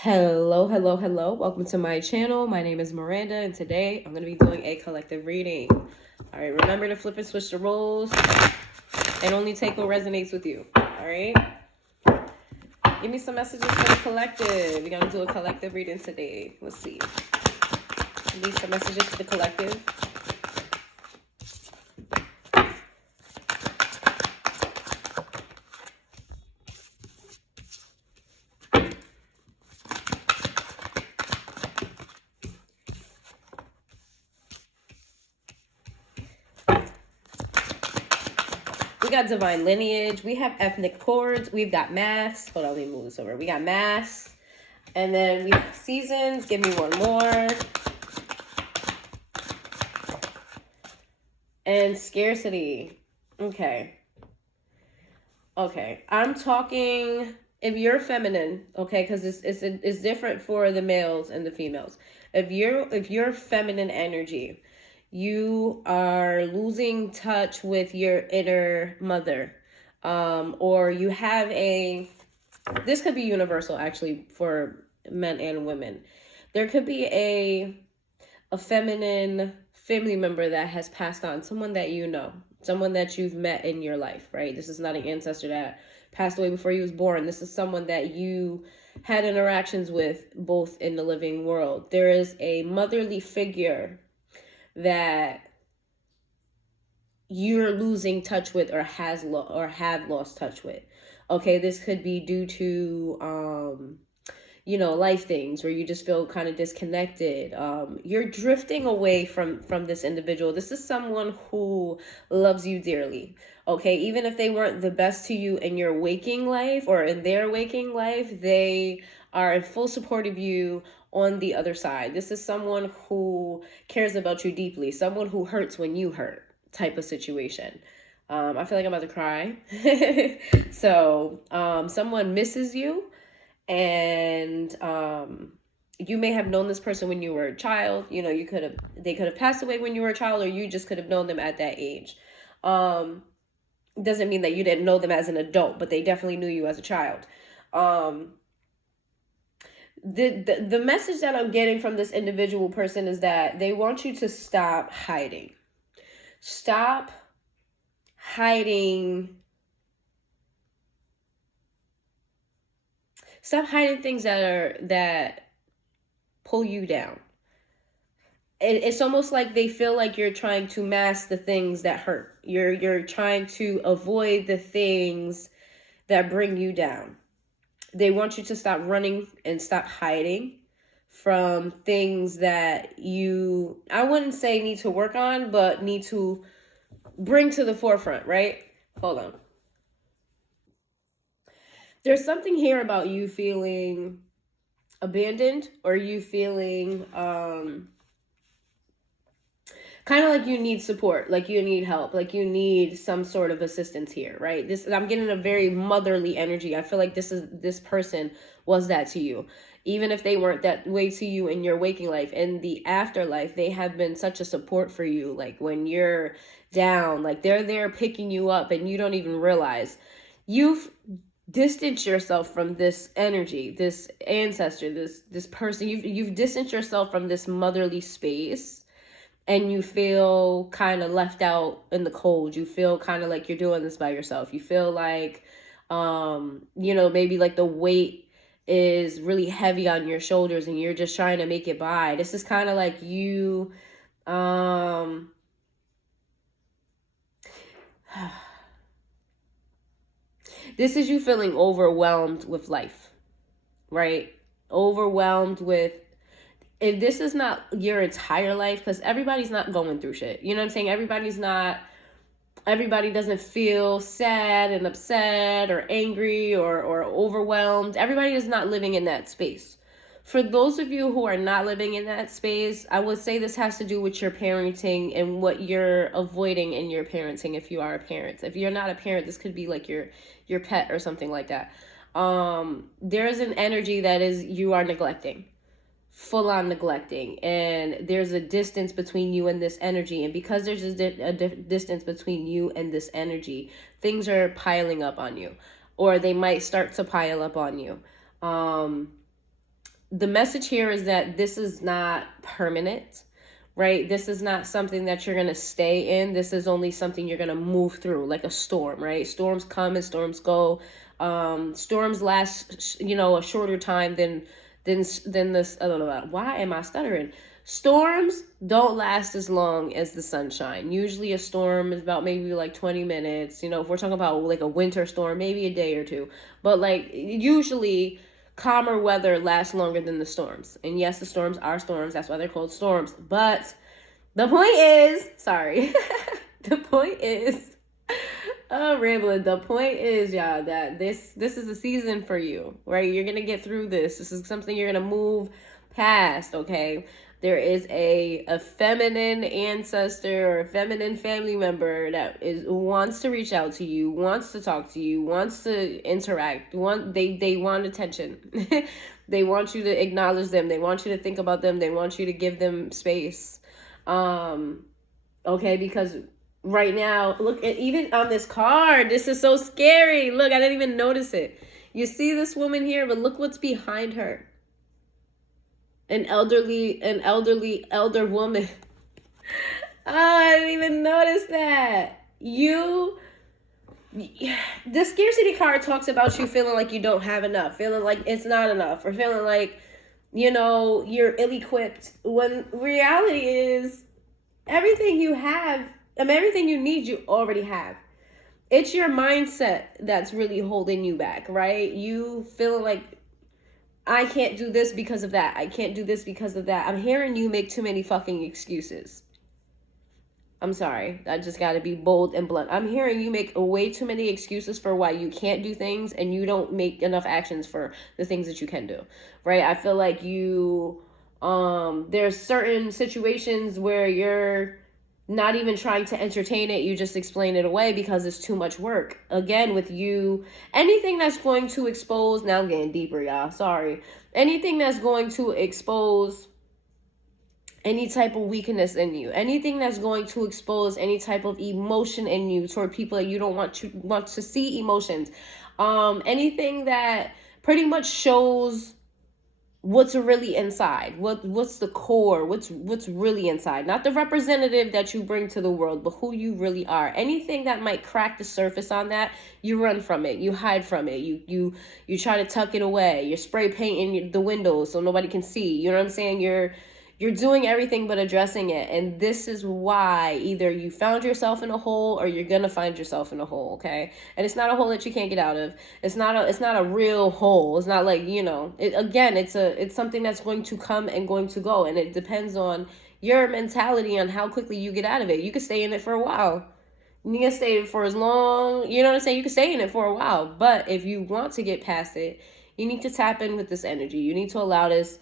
Hello, hello, hello. Welcome to my channel. My name is Miranda, and today I'm going to be doing a collective reading. All right, remember to flip and switch the roles and only take what resonates with you. All right, give me some messages for the collective. We're going to do a collective reading today. Let's see. Give me some messages for the collective. We got divine lineage. We have ethnic chords. We've got masks. Hold on, let me move this over. We got masks. And then we have seasons. Give me one more. And scarcity. Okay. I'm talking if you're feminine, okay, because it's different for the males and the females. If you're feminine energy, you are losing touch with your inner mother, or you have this could be universal actually for men and women. There could be a feminine family member that has passed on, someone that you know, someone that you've met in your life, right? This is not an ancestor that passed away before you was born. This is someone that you had interactions with both in the living world. There is a motherly figure that you're losing touch with or have lost touch with. Okay, this could be due to life things where you just feel kind of disconnected. You're drifting away from this individual. This is someone who loves you dearly. Okay, even if they weren't the best to you in your waking life or in their waking life, they are in full support of you on the other side. This is someone who cares about you deeply, someone who hurts when you hurt type of situation. I feel like I'm about to cry. So someone misses you, and you may have known this person when you were a child. They could have passed away when you were a child, or you just could have known them at that age. Doesn't mean that you didn't know them as an adult, but they definitely knew you as a child. The message that I'm getting from this individual person is that they want you to stop hiding. Stop hiding. Stop hiding things that pull you down. It's almost like they feel like you're trying to mask the things that hurt. You're trying to avoid the things that bring you down. They want you to stop running and stop hiding from things that I wouldn't say need to work on, but need to bring to the forefront, right? Hold on. There's something here about you feeling abandoned, or you feeling kind of like you need support, like you need help, like you need some sort of assistance here, right? I'm getting a very motherly energy. I feel like this person was that to you. Even if they weren't that way to you in your waking life, in the afterlife, they have been such a support for you. Like when you're down, like they're there picking you up and you don't even realize. You've distanced yourself from this energy, this ancestor, this person. You've distanced yourself from this motherly space, and you feel kind of left out in the cold. You feel kind of like you're doing this by yourself. You feel like maybe like the weight is really heavy on your shoulders and you're just trying to make it by. This is kind of like you this is you feeling overwhelmed with life, right? Overwhelmed with, if this is not your entire life, because everybody's not going through shit. You know what I'm saying? Everybody doesn't feel sad and upset or angry or overwhelmed. Everybody is not living in that space. For those of you who are not living in that space, I would say this has to do with your parenting and what you're avoiding in your parenting if you are a parent. If you're not a parent, this could be like your pet or something like that. There's an energy that is you are neglecting. Full on neglecting, and there's a distance between you and this energy, and because there's a distance between you and this energy, things are piling up on you, or they might start to pile up on you. the message here is that this is not permanent, right? This is not something that you're going to stay in. This is only something you're going to move through, like a storm, right? Storms come and storms go. Storms last, a shorter time than this. I don't know. Why am I stuttering? Storms don't last as long as the sunshine. Usually a storm is about maybe like 20 minutes. If we're talking about like a winter storm, maybe a day or two. But like usually calmer weather lasts longer than the storms. And yes, the storms are storms. That's why they're called storms. But the point is, sorry, the point is, oh, rambling. The point is, y'all, that this is a season for you, right? You're going to get through this. This is something you're going to move past, okay? There is a feminine ancestor or a feminine family member that wants to reach out to you, wants to talk to you, wants to interact. They want attention. They want you to acknowledge them. They want you to think about them. They want you to give them space. Okay, because right now, look at even on this card. This is so scary. Look, I didn't even notice it. You see this woman here, but look what's behind her. An elder woman. Oh, I didn't even notice that. The scarcity card talks about you feeling like you don't have enough, feeling like it's not enough, or feeling like, you're ill-equipped. When reality is everything you have, everything you need, you already have. It's your mindset that's really holding you back, right? You feeling like, I can't do this because of that. I can't do this because of that. I'm hearing you make too many fucking excuses. I'm sorry. I just got to be bold and blunt. I'm hearing you make way too many excuses for why you can't do things, and you don't make enough actions for the things that you can do, right? I feel like there's certain situations where you're not even trying to entertain it. You just explain it away because it's too much work. Again, with you, anything that's going to expose, now I'm getting deeper, y'all, sorry. Anything that's going to expose any type of weakness in you, anything that's going to expose any type of emotion in you toward people that you don't want to see emotions, anything that pretty much shows what's really inside, what's the core, what's really inside, not the representative that you bring to the world, but who you really are. Anything that might crack the surface on that, you run from it, you hide from it, you try to tuck it away, you're spray painting the windows so nobody can see. You know what I'm saying? You're doing everything but addressing it. And this is why either you found yourself in a hole or you're going to find yourself in a hole, okay? And it's not a hole that you can't get out of. It's not a real hole. It's not like, it's something that's going to come and going to go. And it depends on your mentality on how quickly you get out of it. You can stay in it for a while. You can stay in it for as long, you know what I'm saying? You can stay in it for a while. But if you want to get past it, you need to tap in with this energy. You need to allow this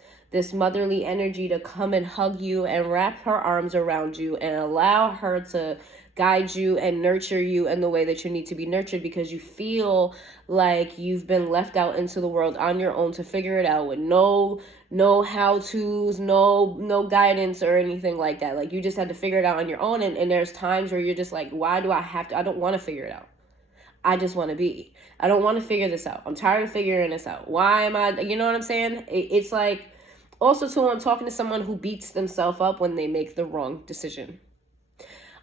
motherly energy to come and hug you and wrap her arms around you and allow her to guide you and nurture you in the way that you need to be nurtured, because you feel like you've been left out into the world on your own to figure it out with no how-tos, no guidance or anything like that. Like, you just had to figure it out on your own. And there's times where you're just like, why do I have to? I don't want to figure it out. I just want to be. I don't want to figure this out. I'm tired of figuring this out. Why am I, you know what I'm saying? It's like, also, too, I'm talking to someone who beats themselves up when they make the wrong decision.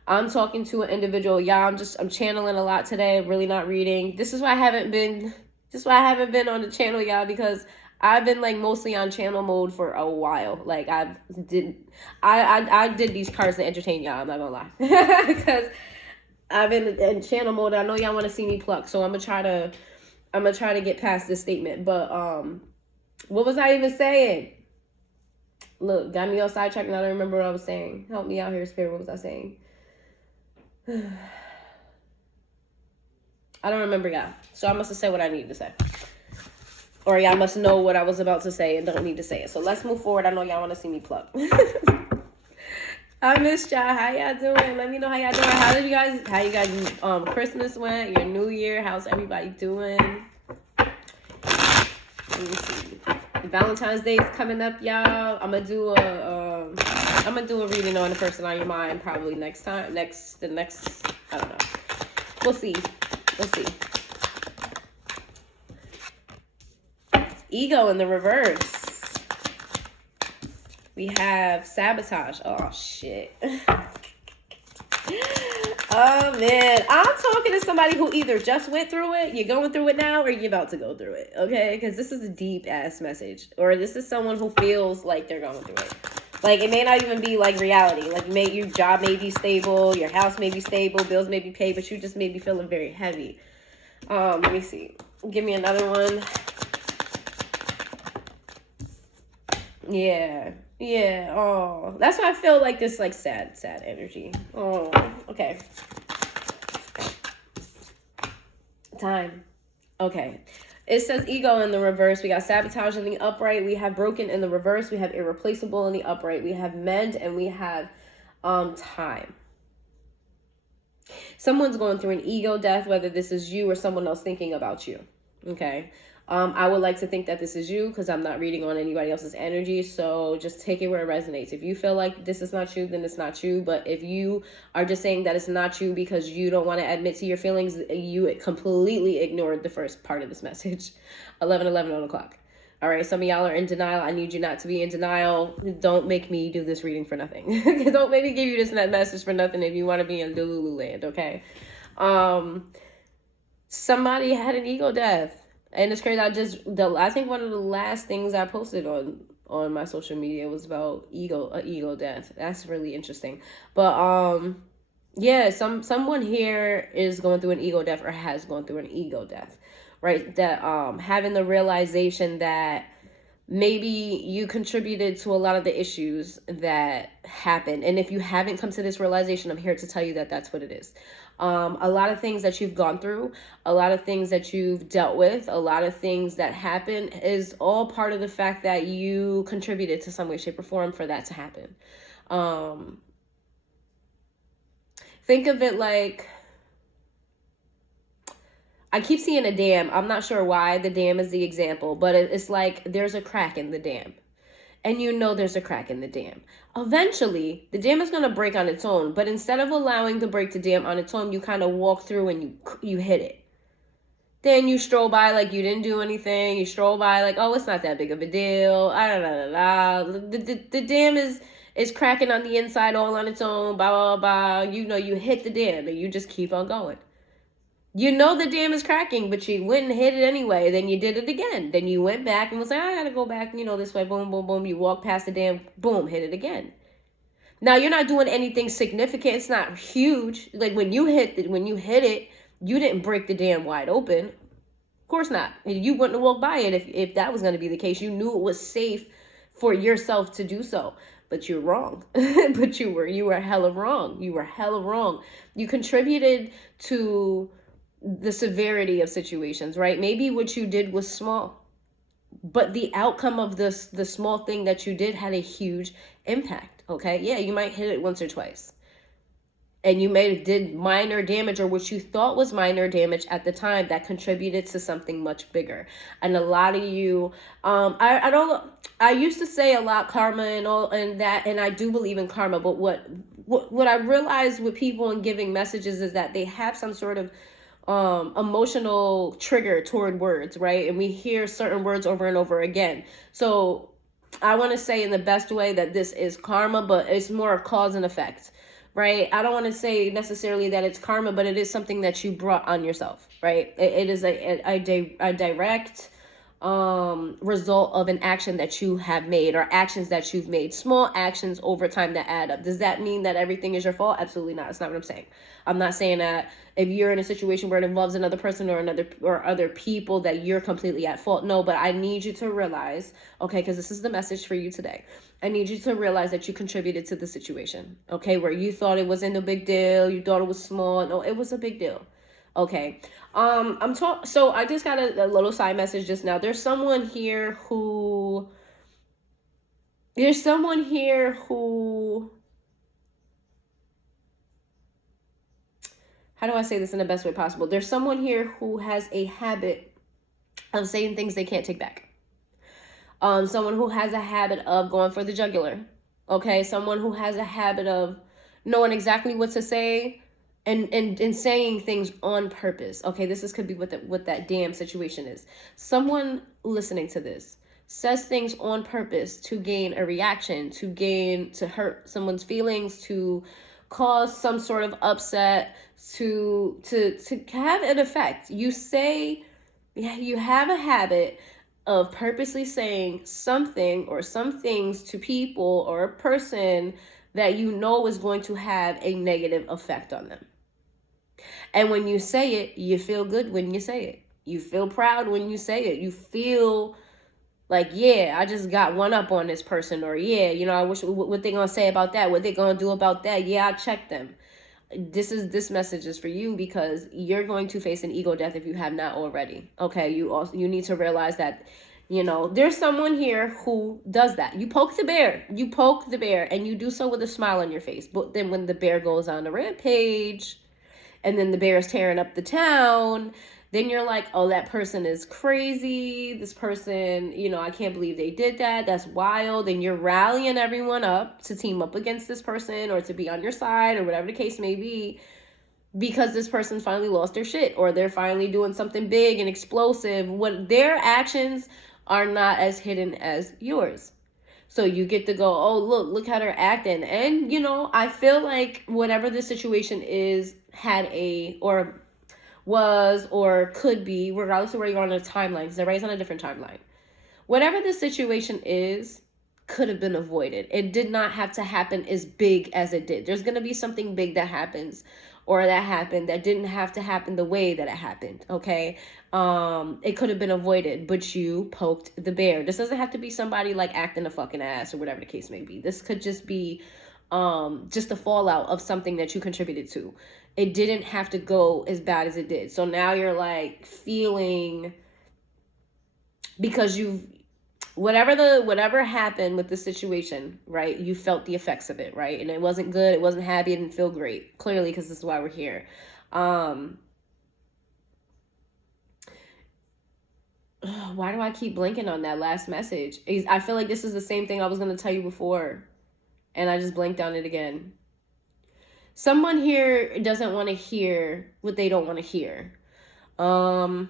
I'm talking to an individual. Yeah, I'm channeling a lot today. I'm really not reading. This is why I haven't been on the channel, y'all, because I've been like mostly on channel mode for a while. Like, I did these cards to entertain y'all. I'm not gonna lie, because I've been in channel mode. I know y'all want to see me pluck, so I'm gonna try to get past this statement. But what was I even saying? Look, got me all sidetracked and I don't remember what I was saying. Help me out here, Spirit. What was I saying? I don't remember, y'all. So I must have said what I needed to say. Or y'all must know what I was about to say and don't need to say it. So let's move forward. I know y'all want to see me pluck. I missed y'all. How y'all doing? Let me know how y'all doing. How you guys Christmas went, your New Year? How's everybody doing? Let me see. Valentine's Day is coming up, y'all. I'm gonna do a reading on the person on your mind probably next time. I don't know. We'll see. Ego in the reverse. We have sabotage. Oh, shit. Oh, man. I'm talking to somebody who either just went through it, you're going through it now, or you're about to go through it, okay? Because this is a deep-ass message. Or this is someone who feels like they're going through it. Like, it may not even be, like, reality. Like, your job may be stable, your house may be stable, bills may be paid, but you just may be feeling very heavy. Let me see. Give me another one. Yeah. Yeah. Oh, that's why I feel like this, like, sad energy. Oh, okay. Time. Okay. It says ego in the reverse. We got sabotage in the upright. We have broken in the reverse. We have irreplaceable in the upright. We have mend, and we have time. Someone's going through an ego death, whether this is you or someone else thinking about you. Okay. I would like to think that this is you because I'm not reading on anybody else's energy. So just take it where it resonates. If you feel like this is not you, then it's not you. But if you are just saying that it's not you because you don't want to admit to your feelings, you completely ignored the first part of this message. 11:11 on the clock. All right, some of y'all are in denial. I need you not to be in denial. Don't make me do this reading for nothing. Don't make me give you this message for nothing if you want to be in Delulu land, okay? Somebody had an ego death. And it's crazy. I think one of the last things I posted on my social media was about ego death. That's really interesting. But yeah, someone here is going through an ego death or has gone through an ego death, right? That having the realization that maybe you contributed to a lot of the issues that happened. And if you haven't come to this realization, I'm here to tell you that that's what it is. A lot of things that you've gone through, a lot of things that you've dealt with, a lot of things that happen is all part of the fact that you contributed to some way, shape, or form for that to happen. Think of it like, I keep seeing a dam. I'm not sure why the dam is the example, but it's like there's a crack in the dam. And you know there's a crack in the dam. Eventually, the dam is going to break on its own. But instead of allowing to break the dam on its own, you kind of walk through and you hit it. Then you stroll by like you didn't do anything. You stroll by like, oh, it's not that big of a deal. The dam is cracking on the inside all on its own. Blah, blah, blah. You know, you hit the dam and you just keep on going. You know the dam is cracking, but you went and hit it anyway. Then you did it again. Then you went back and was like, I gotta go back, this way. Boom, boom, boom. You walk past the dam. Boom, hit it again. Now you're not doing anything significant. It's not huge. Like when you hit it, you didn't break the dam wide open. Of course not. You wouldn't have walked by it if that was going to be the case. You knew it was safe for yourself to do so. But you're wrong. But you were hella wrong. You were hella wrong. You contributed to the severity of situations, right? Maybe what you did was small, but the outcome of the small thing that you did had a huge impact. Okay. Yeah. You might hit it once or twice and you did minor damage or what you thought was minor damage at the time that contributed to something much bigger. And a lot of you, I used to say a lot karma and all and that, and I do believe in karma, but what I realized with people and giving messages is that they have some sort of emotional trigger toward words, right? And we hear certain words over and over again. So I want to say in the best way that this is karma, but it's more of cause and effect, right? I don't want to say necessarily that it's karma, but it is something that you brought on yourself, right? It is a direct result of an action that you have made or actions that you've made, small actions over time that add up. Does that mean that everything is your fault? Absolutely not. That's not what I'm saying. I'm not saying that if you're in a situation where it involves another person or other people that you're completely at fault. No, but I need you to realize, okay, because this is the message for you today. I need you to realize that you contributed to the situation, okay, where you thought it wasn't a big deal, you thought it was small. No, it was a big deal. Okay. So I just got a little side message just now. There's someone here who how do I say this in the best way possible? There's someone here who has a habit of saying things they can't take back. Someone who has a habit of going for the jugular. Okay, someone who has a habit of knowing exactly what to say and saying things on purpose. Okay, could be what that damn situation is. Someone listening to this, says things on purpose to gain a reaction, to hurt someone's feelings, to cause some sort of upset, to have an effect. You have a habit of purposely saying something or some things to people or a person that you know is going to have a negative effect on them. And when you say it, you feel good when you say it. You feel proud when you say it. You feel like, yeah, I just got one up on this person, or yeah, I wish, what they gonna say about that, what they gonna do about that. Yeah, I checked them. This message is for you, because you're going to face an ego death if you have not already. Okay, you need to realize that, there's someone here who does that. You poke the bear, and you do so with a smile on your face. But then when the bear goes on a rampage, and then the bear is tearing up the town, then you're like, oh, that person is crazy. This person, I can't believe they did that. That's wild. And you're rallying everyone up to team up against this person, or to be on your side, or whatever the case may be, because this person's finally lost their shit, or they're finally doing something big and explosive. What their actions are not as hidden as yours. So you get to go, oh, look how they're acting. And, I feel like whatever the situation is, was or could be, regardless of where you're on a timeline, because everybody's on a different timeline. Whatever the situation is, could have been avoided. It did not have to happen as big as it did. There's going to be something big that happens, or that happened, that didn't have to happen the way that it happened, okay? It could have been avoided, but you poked the bear. This doesn't have to be somebody like acting a fucking ass, or whatever the case may be. This could just be just a fallout of something that you contributed to. It didn't have to go as bad as it did. So now you're like feeling, because whatever happened with the situation, right? You felt the effects of it, right? And it wasn't good. It wasn't happy. It didn't feel great. Clearly, because this is why we're here. Why do I keep blinking on that last message? I feel like this is the same thing I was going to tell you before, and I just blinked on it again. Someone here doesn't want to hear what they don't want to hear. Hi.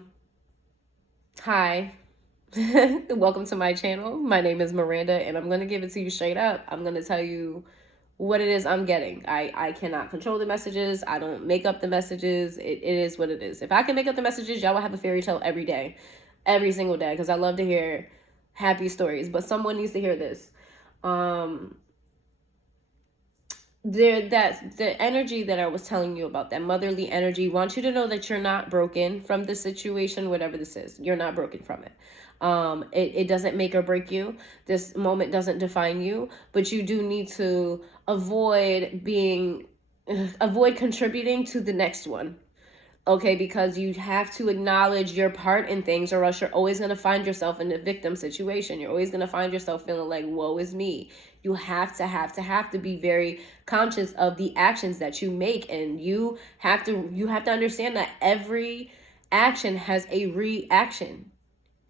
Welcome to my channel. My name is Miranda, and I'm going to give it to you straight up. I'm going to tell you what it is I'm getting. I cannot control the messages. I don't make up the messages. It is what it is. If I can make up the messages, y'all will have a fairy tale every day. Every single day, because I love to hear happy stories. But someone needs to hear this. The energy that I was telling you about, that motherly energy, wants you to know that you're not broken from this situation, whatever this is. You're not broken from it. It doesn't make or break you. This moment doesn't define you, but you do need to avoid contributing to the next one. Okay, because you have to acknowledge your part in things, or else you're always going to find yourself in a victim situation. You're always going to find yourself feeling like, woe is me. You have to be very conscious of the actions that you make, and you have to understand that every action has a reaction.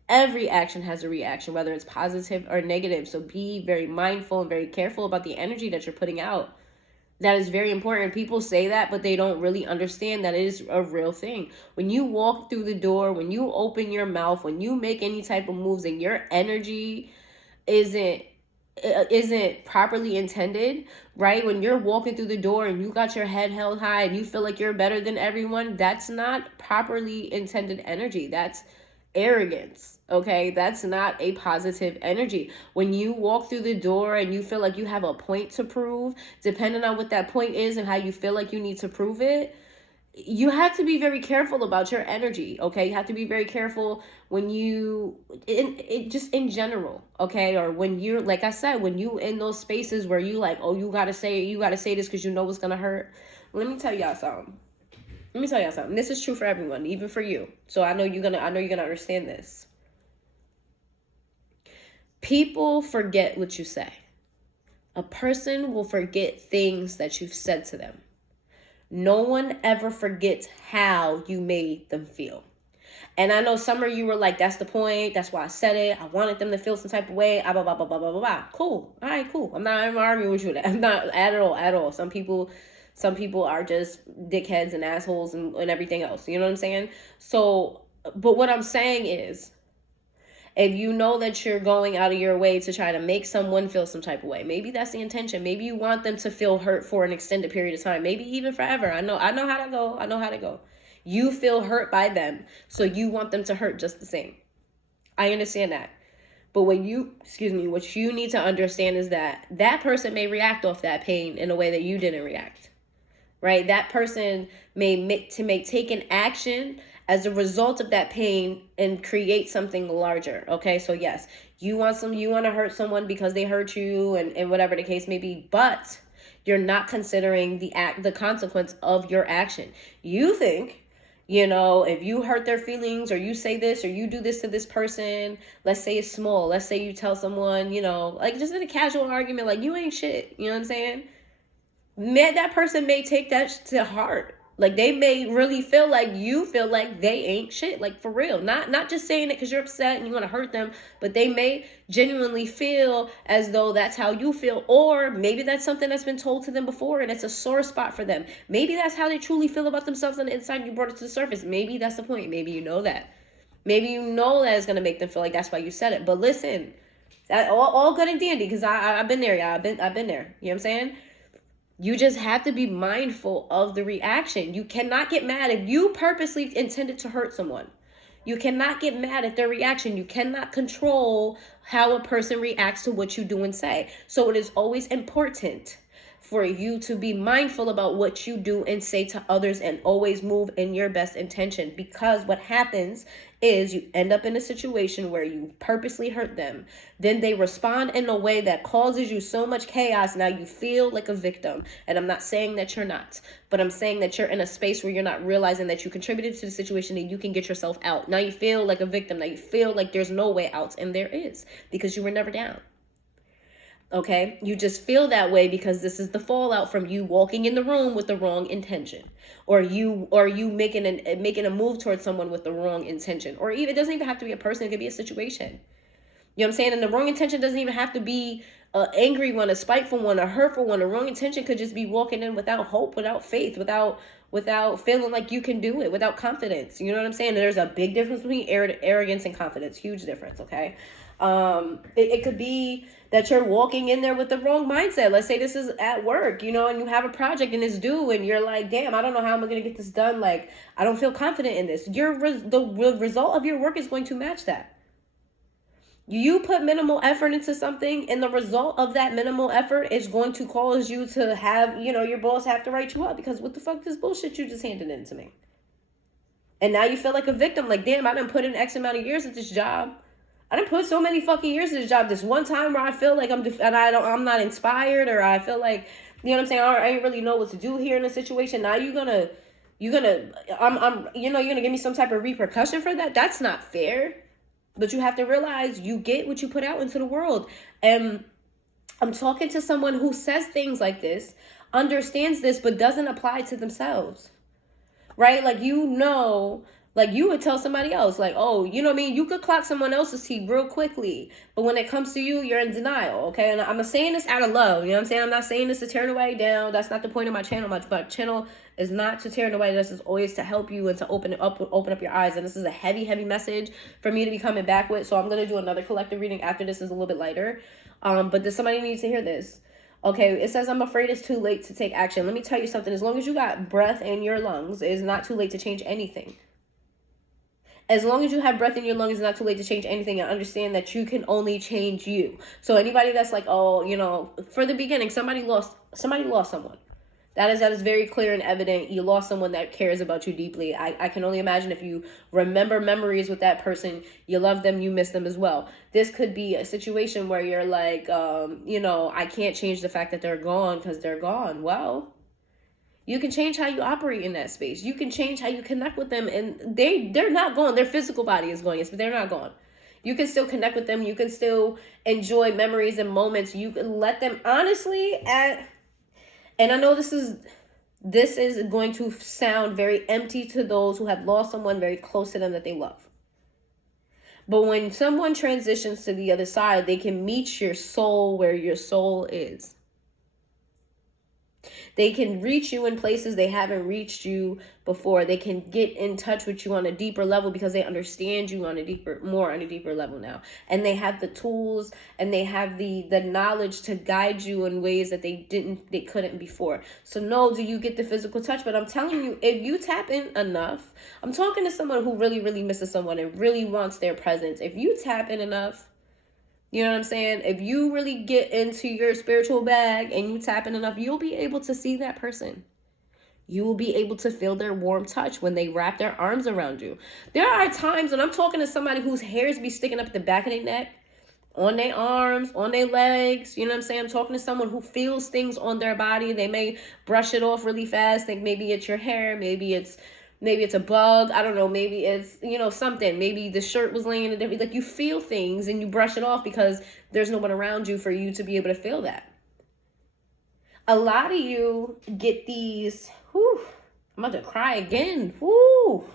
Every action has a reaction, whether it's positive or negative. So be very mindful and very careful about the energy that you're putting out. That is very important. People say that, but they don't really understand that it is a real thing. When you walk through the door, when you open your mouth, when you make any type of moves, and your energy isn't properly intended, right? When you're walking through the door and you got your head held high and you feel like you're better than everyone, that's not properly intended energy. That's arrogance. Okay, that's not a positive energy. When you walk through the door and you feel like you have a point to prove, depending on what that point is and how you feel like you need to prove it, you have to be very careful about your energy. Okay, you have to be very careful when you just in general. Okay, or when you're, like I said, when you in those spaces where you like, oh, you gotta say this because you know what's gonna hurt. Let me tell y'all something. This is true for everyone, even for you. So I know you're gonna understand this. People forget what you say. A person will forget things that you've said to them. No one ever forgets how you made them feel. And I know some of you were like, that's the point. That's why I said it. I wanted them to feel some type of way. Blah, blah, blah, blah, blah, blah, blah. Cool. All right, cool. I'm not arguing with you. I'm not at all. Some people are just dickheads and assholes and everything else. You know what I'm saying? So, but what I'm saying is, If you know that you're going out of your way to try to make someone feel some type of way, maybe that's the intention. Maybe you want them to feel hurt for an extended period of time, maybe even forever. I know how to go. I know how to go. You feel hurt by them, so you want them to hurt just the same. I understand that. But what you need to understand is that that person may react off that pain in a way that you didn't react. Right? That person may take an action as a result of that pain and create something larger. Okay? So yes, you want to hurt someone because they hurt you and whatever the case may be, but you're not considering the consequence of your action. You think, if you hurt their feelings or you say this or you do this to this person, let's say it's small. Let's say you tell someone, like just in a casual argument, like you ain't shit. You know what I'm saying? That person may take that to heart. Like they may really feel like you feel like they ain't shit, like for real. Not just saying it because you're upset and you want to hurt them, but they may genuinely feel as though that's how you feel, or maybe that's something that's been told to them before and it's a sore spot for them. Maybe that's how they truly feel about themselves on the inside and you brought it to the surface. Maybe that's the point. Maybe you know that. Maybe you know that it's going to make them feel like that's why you said it. But listen, that all good and dandy because I've been there, y'all. I've been there. You know what I'm saying? You just have to be mindful of the reaction. You cannot get mad if you purposely intended to hurt someone. You cannot get mad at their reaction. You cannot control how a person reacts to what you do and say. So it is always important for you to be mindful about what you do and say to others and always move in your best intention, because what happens is you end up in a situation where you purposely hurt them. Then they respond in a way that causes you so much chaos. Now you feel like a victim. And I'm not saying that you're not, but I'm saying that you're in a space where you're not realizing that you contributed to the situation and you can get yourself out. Now you feel like a victim. Now you feel like there's no way out, and there is, because you were never down. Okay, you just feel that way because this is the fallout from you walking in the room with the wrong intention, or you making a move towards someone with the wrong intention, or even, it doesn't even have to be a person. It could be a situation. You know what I'm saying? And the wrong intention doesn't even have to be an angry one, a spiteful one, a hurtful one. The wrong intention could just be walking in without hope, without faith, without feeling like you can do it, without confidence. You know what I'm saying? There's a big difference between arrogance and confidence. Huge difference. Okay. It could be that you're walking in there with the wrong mindset. Let's say this is at work, and you have a project and it's due and you're like, damn, I don't know how I'm going to get this done. Like, I don't feel confident in this. The result of your work is going to match that. You put minimal effort into something, and the result of that minimal effort is going to cause you to have, your boss have to write you up because what the fuck this bullshit you just handed in to me. And now you feel like a victim. Like, damn, I done put in X amount of years at this job. I done put so many fucking years in this job. This one time where I feel like I'm not inspired, or I feel like, you know what I'm saying, I ain't really know what to do here in a situation. Now you're gonna give me some type of repercussion for that. That's not fair. But you have to realize you get what you put out into the world. And I'm talking to someone who says things like this, understands this, but doesn't apply to themselves. Right? Like, like you would tell somebody else, like, oh, you know what I mean? You could clock someone else's teeth real quickly. But when it comes to you, you're in denial. Okay? And I'm saying this out of love. You know what I'm saying? I'm not saying this to tear nobody down. That's not the point of my channel. My channel is not to tear nobody. This is always to help you and to open up your eyes. And this is a heavy, heavy message for me to be coming back with. So I'm going to do another collective reading after this is a little bit lighter. But somebody needs to hear this. Okay, it says, I'm afraid it's too late to take action. Let me tell you something. As long as you got breath in your lungs, it's not too late to change anything. As long as you have breath in your lungs, it's not too late to change anything, and understand that you can only change you. So anybody that's like, oh, for the beginning, somebody lost someone. That is very clear and evident. You lost someone that cares about you deeply. I can only imagine if you remember memories with that person, you love them, you miss them as well. This could be a situation where you're like, I can't change the fact that they're gone because they're gone. Well, you can change how you operate in that space. You can change how you connect with them, and they're not gone. Their physical body is going, yes, but they're not gone. You can still connect with them. You can still enjoy memories and moments. You can let them and I know this is going to sound very empty to those who have lost someone very close to them that they love. But when someone transitions to the other side, they can meet your soul where your soul is. They can reach you in places they haven't reached you before. They can get in touch with you on a deeper level because they understand you on a deeper level now. And they have the tools and they have the knowledge to guide you in ways that they couldn't before. So no, do you get the physical touch? But I'm telling you, if you tap in enough, I'm talking to someone who really, really misses someone and really wants their presence. If you tap in enough, you know what I'm saying? If you really get into your spiritual bag and you tap in enough, you'll be able to see that person. You will be able to feel their warm touch when they wrap their arms around you. There are times when I'm talking to somebody whose hairs be sticking up at the back of their neck, on their arms, on their legs. You know what I'm saying? I'm talking to someone who feels things on their body. They may brush it off really fast. Think maybe it's your hair. Maybe it's a bug. I don't know. Maybe it's, something. Maybe the shirt was laying in a different, like you feel things and you brush it off because there's no one around you for you to be able to feel that. A lot of you get these, I'm about to cry again. Hold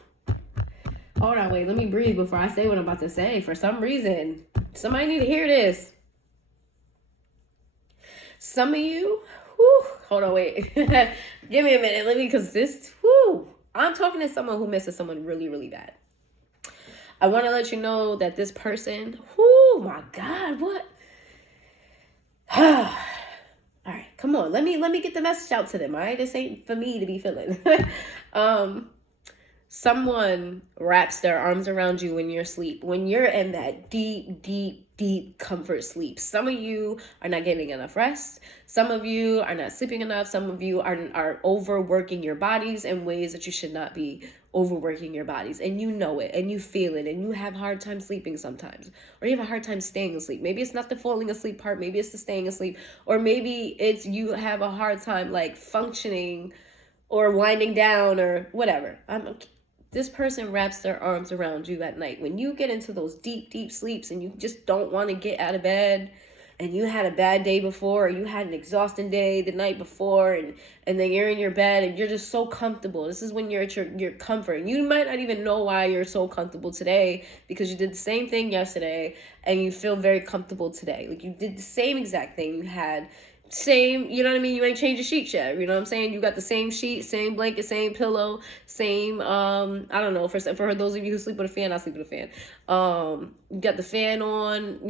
on, wait, let me breathe before I say what I'm about to say. For some reason, somebody need to hear this. Some of you, hold on, wait. Give me a minute. Because this, I'm talking to someone who misses someone really, really bad. I want to let you know that this person, my God, what? All right, come on. Let me get the message out to them, all right? This ain't for me to be feeling. Someone wraps their arms around you when you're asleep, when you're in that deep, deep, deep comfort sleep. Some of you are not getting enough rest. Some of you are not sleeping enough. Some of you are overworking your bodies in ways that you should not be overworking your bodies. And you know it and you feel it and you have a hard time sleeping sometimes, or you have a hard time staying asleep. Maybe it's not the falling asleep part. Maybe it's the staying asleep, or maybe it's you have a hard time like functioning or winding down or whatever. This person wraps their arms around you at night. When you get into those deep, deep sleeps and you just don't want to get out of bed, and you had a bad day before, or you had an exhausting day the night before, and then you're in your bed and you're just so comfortable. This is when you're at your comfort. And you might not even know why you're so comfortable today, because you did the same thing yesterday and you feel very comfortable today. Like you did the same exact thing. You had same, you know what I mean? You ain't changed the sheets yet. You know what I'm saying? You got the same sheet, same blanket, same pillow, same, I don't know, for those of you who sleep with a fan, I sleep with a fan. You got the fan on,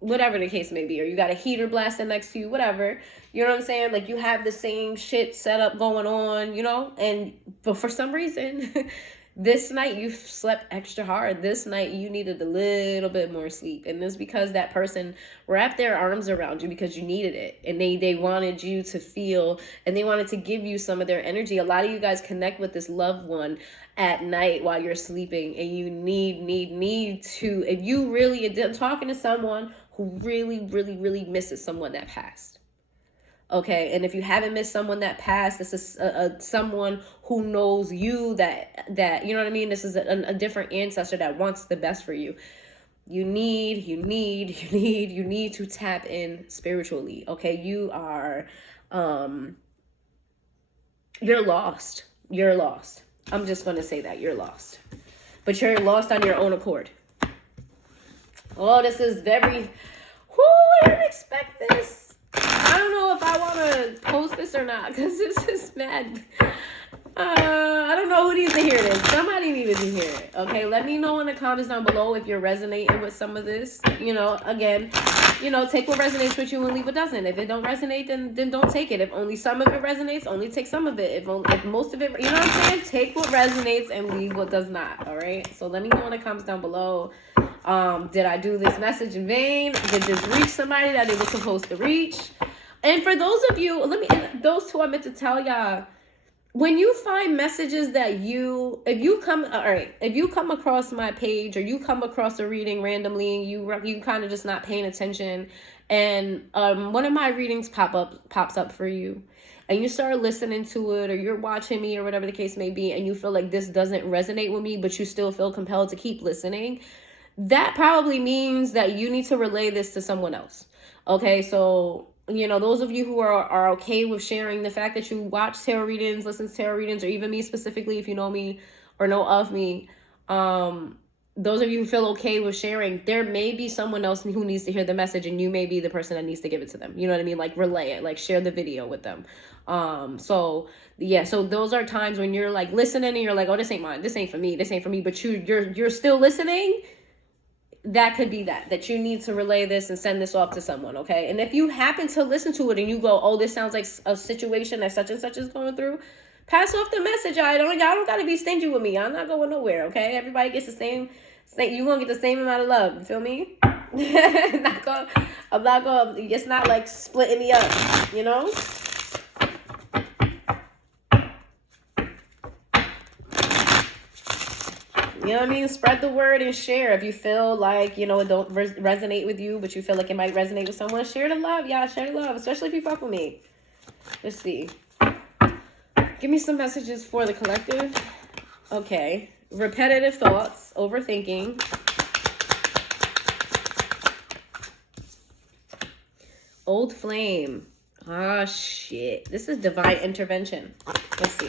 whatever the case may be, or you got a heater blasting next to you, whatever. You know what I'm saying? Like you have the same shit set up going on, but for some reason, this night you slept extra hard. This night you needed a little bit more sleep. And it's because that person wrapped their arms around you because you needed it. And they wanted you to feel, and they wanted to give you some of their energy. A lot of you guys connect with this loved one at night while you're sleeping. And you need to, if you really are talking to someone who really, really, really misses someone that passed. Okay, and if you haven't missed someone that passed, this is someone who knows you that you know what I mean? This is a different ancestor that wants the best for you. You need to tap in spiritually. Okay, you are you're lost. You're lost. I'm just going to say that you're lost. But you're lost on your own accord. Oh, this is very I didn't expect this. I don't know if I want to post this or not, because this is mad. I don't know who needs to hear this. Somebody needed to hear it. Okay, let me know in the comments down below if you're resonating with some of this. Again, take what resonates with you and leave what doesn't. If it don't resonate, then don't take it. If only some of it resonates, only take some of it. If most of it, you know what I'm saying? Take what resonates and leave what does not. All right. So let me know in the comments down below. Did I do this message in vain? Did this reach somebody that it was supposed to reach? And for those of you, those two I meant to tell y'all, when you find messages that if you come across my page, or you come across a reading randomly, you kind of just not paying attention, and one of my readings pops up for you, and you start listening to it, or you're watching me, or whatever the case may be, and you feel like this doesn't resonate with me, but you still feel compelled to keep listening, that probably means that you need to relay this to someone else. Okay, so those of you who are okay with sharing the fact that you watch tarot readings, listen to tarot readings, or even me specifically, if you know me or know of me, those of you who feel okay with sharing, there may be someone else who needs to hear the message, and you may be the person that needs to give it to them. You know what I mean? Like relay it, like share the video with them. So yeah, so those are times when you're like listening and you're like, oh, this ain't mine, this ain't for me, this ain't for me, but you're still listening. That could be that you need to relay this and send this off to someone, okay? And if you happen to listen to it and you go, oh, this sounds like a situation that such and such is going through, pass off the message. Y'all don't gotta be stingy with me. I'm not going nowhere, okay? Everybody gets the same. You gonna get the same amount of love. You feel me? I'm not gonna. It's not like splitting me up, you know. You know what I mean? Spread the word and share. If you feel like, it don't resonate with you, but you feel like it might resonate with someone, share the love. Yeah, share the love, especially if you fuck with me. Let's see. Give me some messages for the collective. Okay. Repetitive thoughts, overthinking. Old flame. Ah, shit. This is divine intervention. Let's see.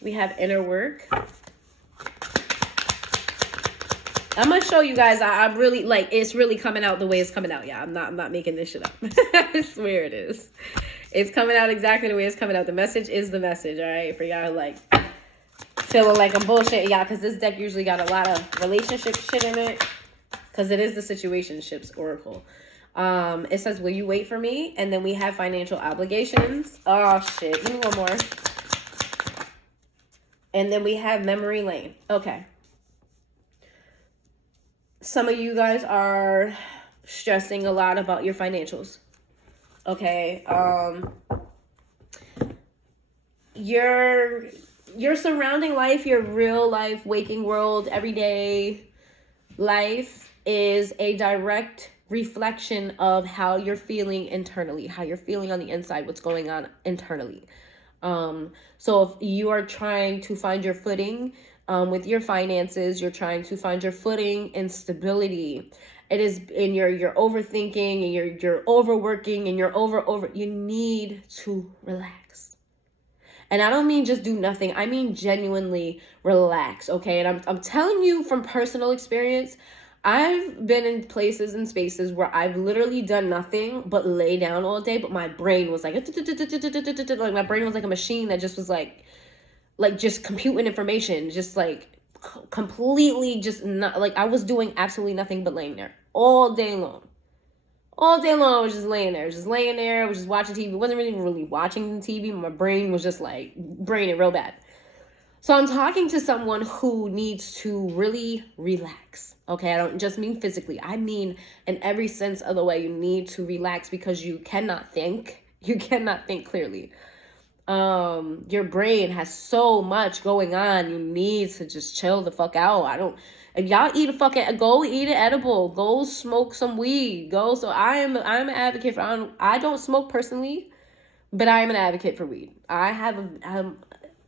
We have inner work. I'm gonna show you guys. I'm really like, it's really coming out the way it's coming out. Yeah, I'm not making this shit up. I swear it is. It's coming out exactly the way it's coming out. The message is the message. All right, for y'all like feeling like I'm bullshitting y'all, because this deck usually got a lot of relationship shit in it, because it is the situationships oracle. It says, will you wait for me? And then we have financial obligations. Oh shit, give me one more. And then we have memory lane. Okay. Some of you guys are stressing a lot about your financials. Okay. Your surrounding life, your real life, waking world, everyday life is a direct reflection of how you're feeling internally, how you're feeling on the inside, what's going on internally. So if you are trying to find your footing with your finances, you're trying to find your footing and stability. It is in you're overthinking and you're overworking and you're over. You need to relax. And I don't mean just do nothing. I mean genuinely relax, okay? And I'm telling you from personal experience, I've been in places and spaces where I've literally done nothing but lay down all day, but my brain was like my brain was like a machine that just was like just computing information, just like completely just not, like I was doing absolutely nothing but laying there all day long. All day long, I was just laying there. I was just watching TV. I wasn't really watching the TV. My brain was just like braining real bad. So I'm talking to someone who needs to really relax. Okay, I don't just mean physically. I mean in every sense of the way. You need to relax because you cannot think. You cannot think clearly. Your brain has so much going on. You need to just chill the fuck out. If y'all go eat an edible, go smoke some weed, so I'm an advocate for, I don't smoke personally, but I am an advocate for weed.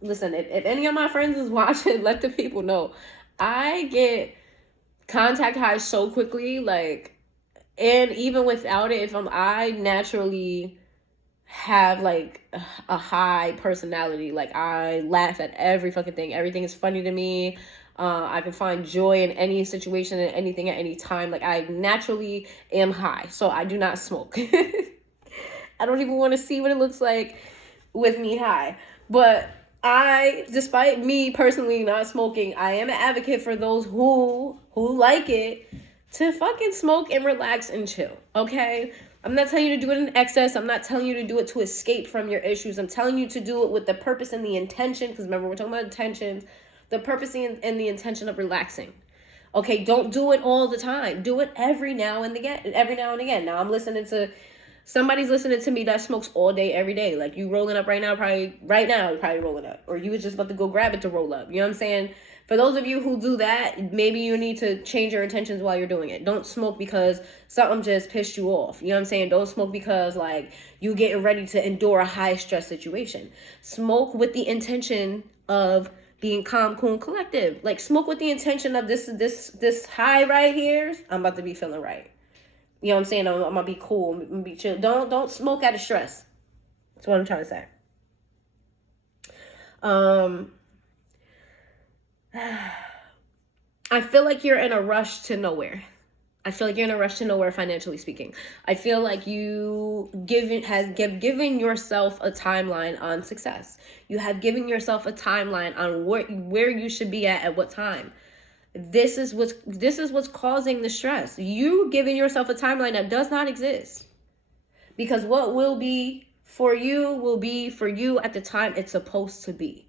Listen, if any of my friends is watching, let the people know. I get contact high so quickly, like, and even without it, I naturally have like a high personality. Like I laugh at every fucking thing. Everything is funny to me. I can find joy in any situation and anything at any time. Like I naturally am high, so I do not smoke. I don't even want to see what it looks like with me high. But despite me personally not smoking, I am an advocate for those who like it to fucking smoke and relax and chill, okay? I'm not telling you to do it in excess. I'm not telling you to do it to escape from your issues. I'm telling you to do it with the purpose and the intention, because remember, we're talking about intentions, the purpose and the intention of relaxing. Okay, don't do it all the time. Do it every now and again. Now somebody's listening to me that smokes all day, every day. Like you rolling up right now, you're probably rolling up. Or you was just about to go grab it to roll up. You know what I'm saying? For those of you who do that, maybe you need to change your intentions while you're doing it. Don't smoke because something just pissed you off. You know what I'm saying? Don't smoke because like you getting ready to endure a high stress situation. Smoke with the intention of being calm, cool, and collective. Like smoke with the intention of this high right here. I'm about to be feeling right. You know what I'm saying? I'm gonna be cool. I'm gonna be chill. Don't smoke out of stress. That's what I'm trying to say. I feel like you're in a rush to nowhere. I feel like you're in a rush to nowhere, financially speaking. I feel like you given yourself a timeline on success. You have given yourself a timeline on where you should be at what time. This is what's causing the stress. You giving yourself a timeline that does not exist. Because what will be for you at the time it's supposed to be.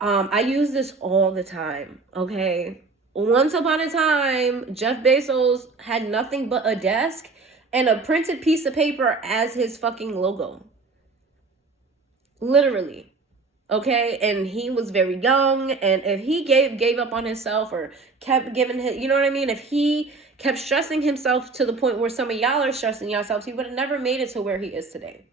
I use this all the time, okay? Once upon a time, Jeff Bezos had nothing but a desk and a printed piece of paper as his fucking logo. Literally. Okay? And he was very young, and if he gave up on himself or kept giving his, you know what I mean? If he kept stressing himself to the point where some of y'all are stressing yourselves, he would have never made it to where he is today.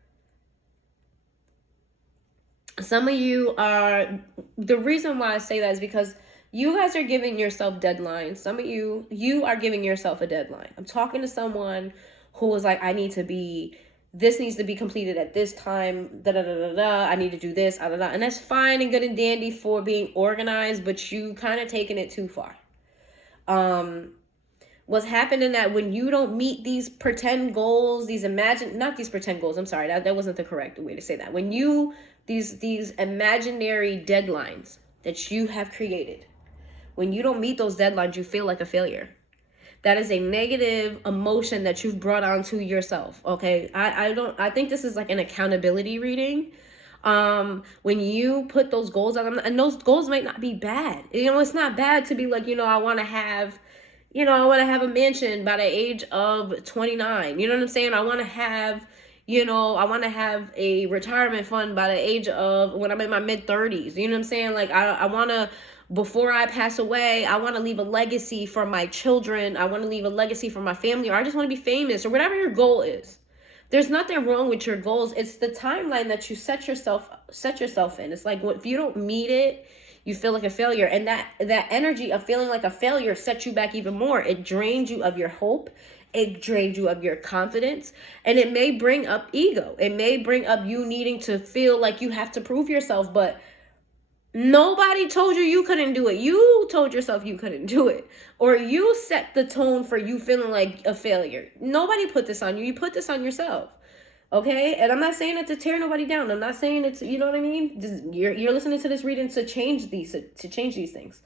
Some of you are, the reason why I say that is because you guys are giving yourself deadlines. Some of you are giving yourself a deadline. I'm talking to someone who was like, this needs to be completed at this time, I need to do this, and that's fine and good and dandy for being organized, but you kind of taking it too far. What's happening that when you don't meet these pretend goals, not these pretend goals, I'm sorry, that wasn't the correct way to say that. When you, these imaginary deadlines that you have created, when you don't meet those deadlines, you feel like a failure. That is a negative emotion that you've brought onto yourself. Okay. I think this is like an accountability reading. When you put those goals out, and those goals might not be bad. It's not bad to be like, I want to have a mansion by the age of 29. You know what I'm saying? I want to have a retirement fund by the age of when I'm in my mid 30s. You know what I'm saying? Like I want to, before I pass away, I want to leave a legacy for my children. I want to leave a legacy for my family, or I just want to be famous, or whatever your goal is. There's nothing wrong with your goals. It's the timeline that you set yourself in. It's like, if you don't meet it, you feel like a failure. And that energy of feeling like a failure sets you back even more. It drains you of your hope. It drains you of your confidence. And it may bring up ego. It may bring up you needing to feel like you have to prove yourself. But nobody told you couldn't do it. You told yourself you couldn't do it. Or you set the tone for you feeling like a failure. Nobody put this on you. You put this on yourself. Okay? And I'm not saying it to tear nobody down. I'm not saying it's, you know what I mean? Just, you're listening to this reading to change these things.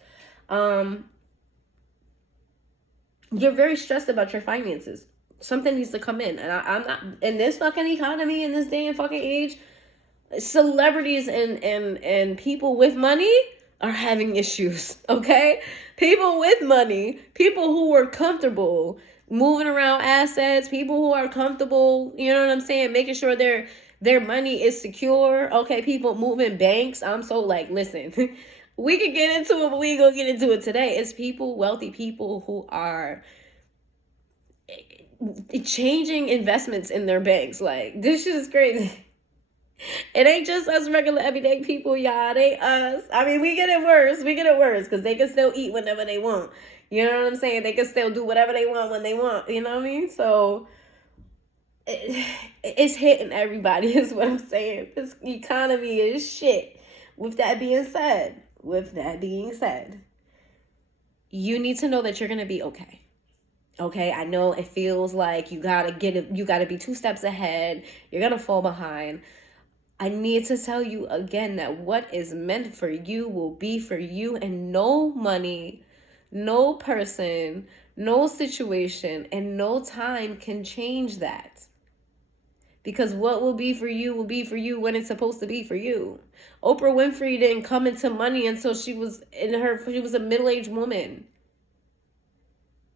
You're very stressed about your finances. Something needs to come in. And I'm not, in this fucking economy, in this day and fucking age, celebrities and people with money are having issues. Okay? People with money, people who were comfortable moving around assets, people who are comfortable, you know what I'm saying, making sure their money is secure. Okay, people moving banks. I'm so like, listen, we could get into it, but we ain't gonna get into it today. It's people, wealthy people who are changing investments in their banks. Like, this shit is crazy. It ain't just us regular everyday people, y'all. It ain't us. I mean, we get it worse because they can still eat whenever they want. You know what I'm saying? They can still do whatever they want when they want. You know what I mean? So it's hitting everybody is what I'm saying. This economy is shit. With that being said, you need to know that you're going to be okay. Okay, I know it feels like you gotta be 2 steps ahead. You're gonna fall behind. I need to tell you again that what is meant for you will be for you, and no money, no person, no situation, and no time can change that. Because what will be for you when it's supposed to be for you. Oprah Winfrey didn't come into money until she was a middle-aged woman.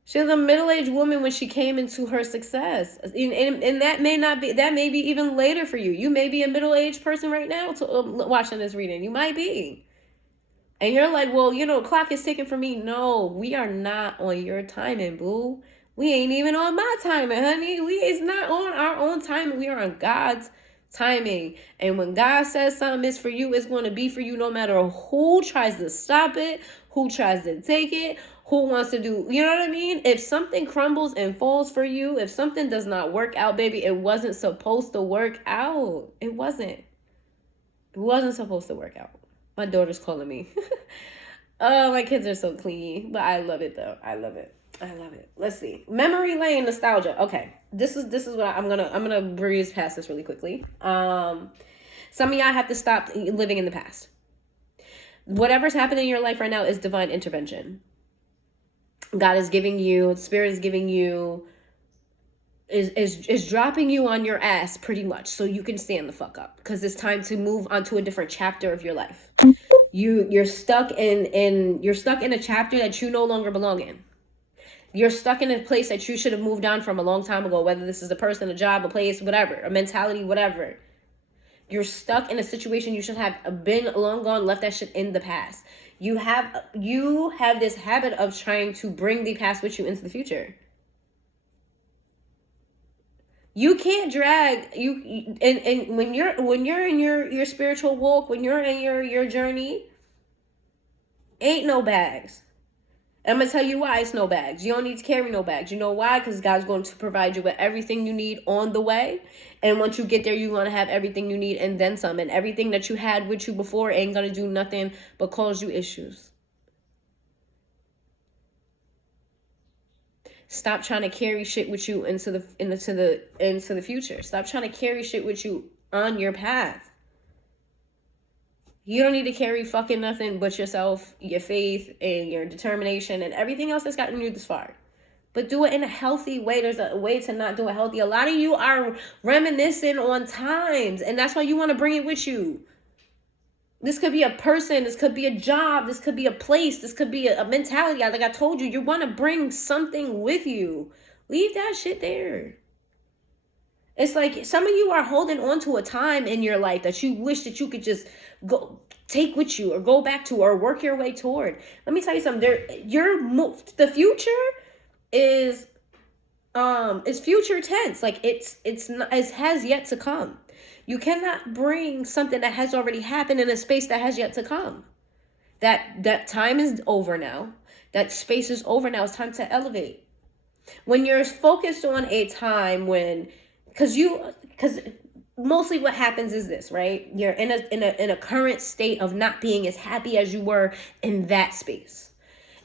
She was a middle-aged woman when she came into her success. And that may be even later for you. You may be a middle-aged person right now watching this reading. You might be. And you're like, well, clock is ticking for me. No, we are not on your timing, boo. We ain't even on my timing, honey. It's not on our own timing. We are on God's timing. And when God says something is for you, it's going to be for you no matter who tries to stop it, who tries to take it, who wants to do, you know what I mean? If something crumbles and falls for you, if something does not work out, baby, it wasn't supposed to work out. It wasn't supposed to work out. My daughter's calling me. Oh, my kids are so clingy, but I love it though. I love it. I love it. Let's see. Memory lane nostalgia. Okay. This is what I'm gonna breeze past this really quickly. Some of y'all have to stop living in the past. Whatever's happening in your life right now is divine intervention. God is giving you, Spirit is giving you, is dropping you on your ass pretty much so you can stand the fuck up, because it's time to move on to a different chapter of your life. You're stuck in a chapter that you no longer belong in. You're stuck in a place that you should have moved on from a long time ago, whether this is a person, a job, a place, whatever, a mentality, whatever. You're stuck in a situation you should have been long gone, left that shit in the past. You have this habit of trying to bring the past with you into the future. You can't drag and when you're in your spiritual walk, when you're in your journey, ain't no bags. I'm going to tell you why it's no bags. You don't need to carry no bags. You know why? Because God's going to provide you with everything you need on the way. And once you get there, you're going to have everything you need and then some. And everything that you had with you before ain't going to do nothing but cause you issues. Stop trying to carry shit with you into the future. Stop trying to carry shit with you on your path. You don't need to carry fucking nothing but yourself, your faith, and your determination, and everything else that's gotten you this far. But do it in a healthy way. There's a way to not do it healthy. A lot of you are reminiscing on times, and that's why you want to bring it with you. This could be a person. This could be a job. This could be a place. This could be a mentality. Like I told you, you want to bring something with you. Leave that shit there. It's like some of you are holding on to a time in your life that you wish that you could just go take with you or go back to or work your way toward. Let me tell you something. The future is future tense. Like it has yet to come. You cannot bring something that has already happened in a space that has yet to come. That time is over now. That space is over now. It's time to elevate. When you're focused on a time when because mostly what happens is this, right? You're in a current state of not being as happy as you were in that space.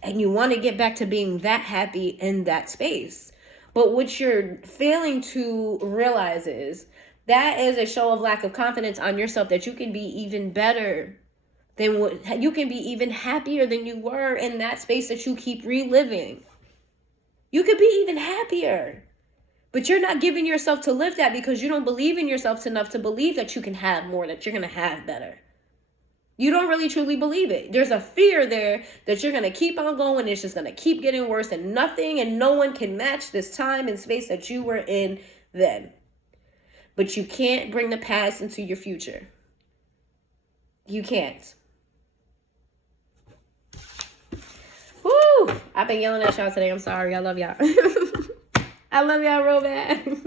And you want to get back to being that happy in that space. But what you're failing to realize is that is a show of lack of confidence on yourself, that you can be even better than what you can be, even happier than you were in that space that you keep reliving. You could be even happier. But you're not giving yourself to live that because you don't believe in yourself enough to believe that you can have more, that you're going to have better. You don't really truly believe it. There's a fear there that you're going to keep on going. It's just going to keep getting worse, and nothing and no one can match this time and space that you were in then. But you can't bring the past into your future. You can't. Woo! I've been yelling at y'all today. I'm sorry. I love y'all. I love y'all real bad.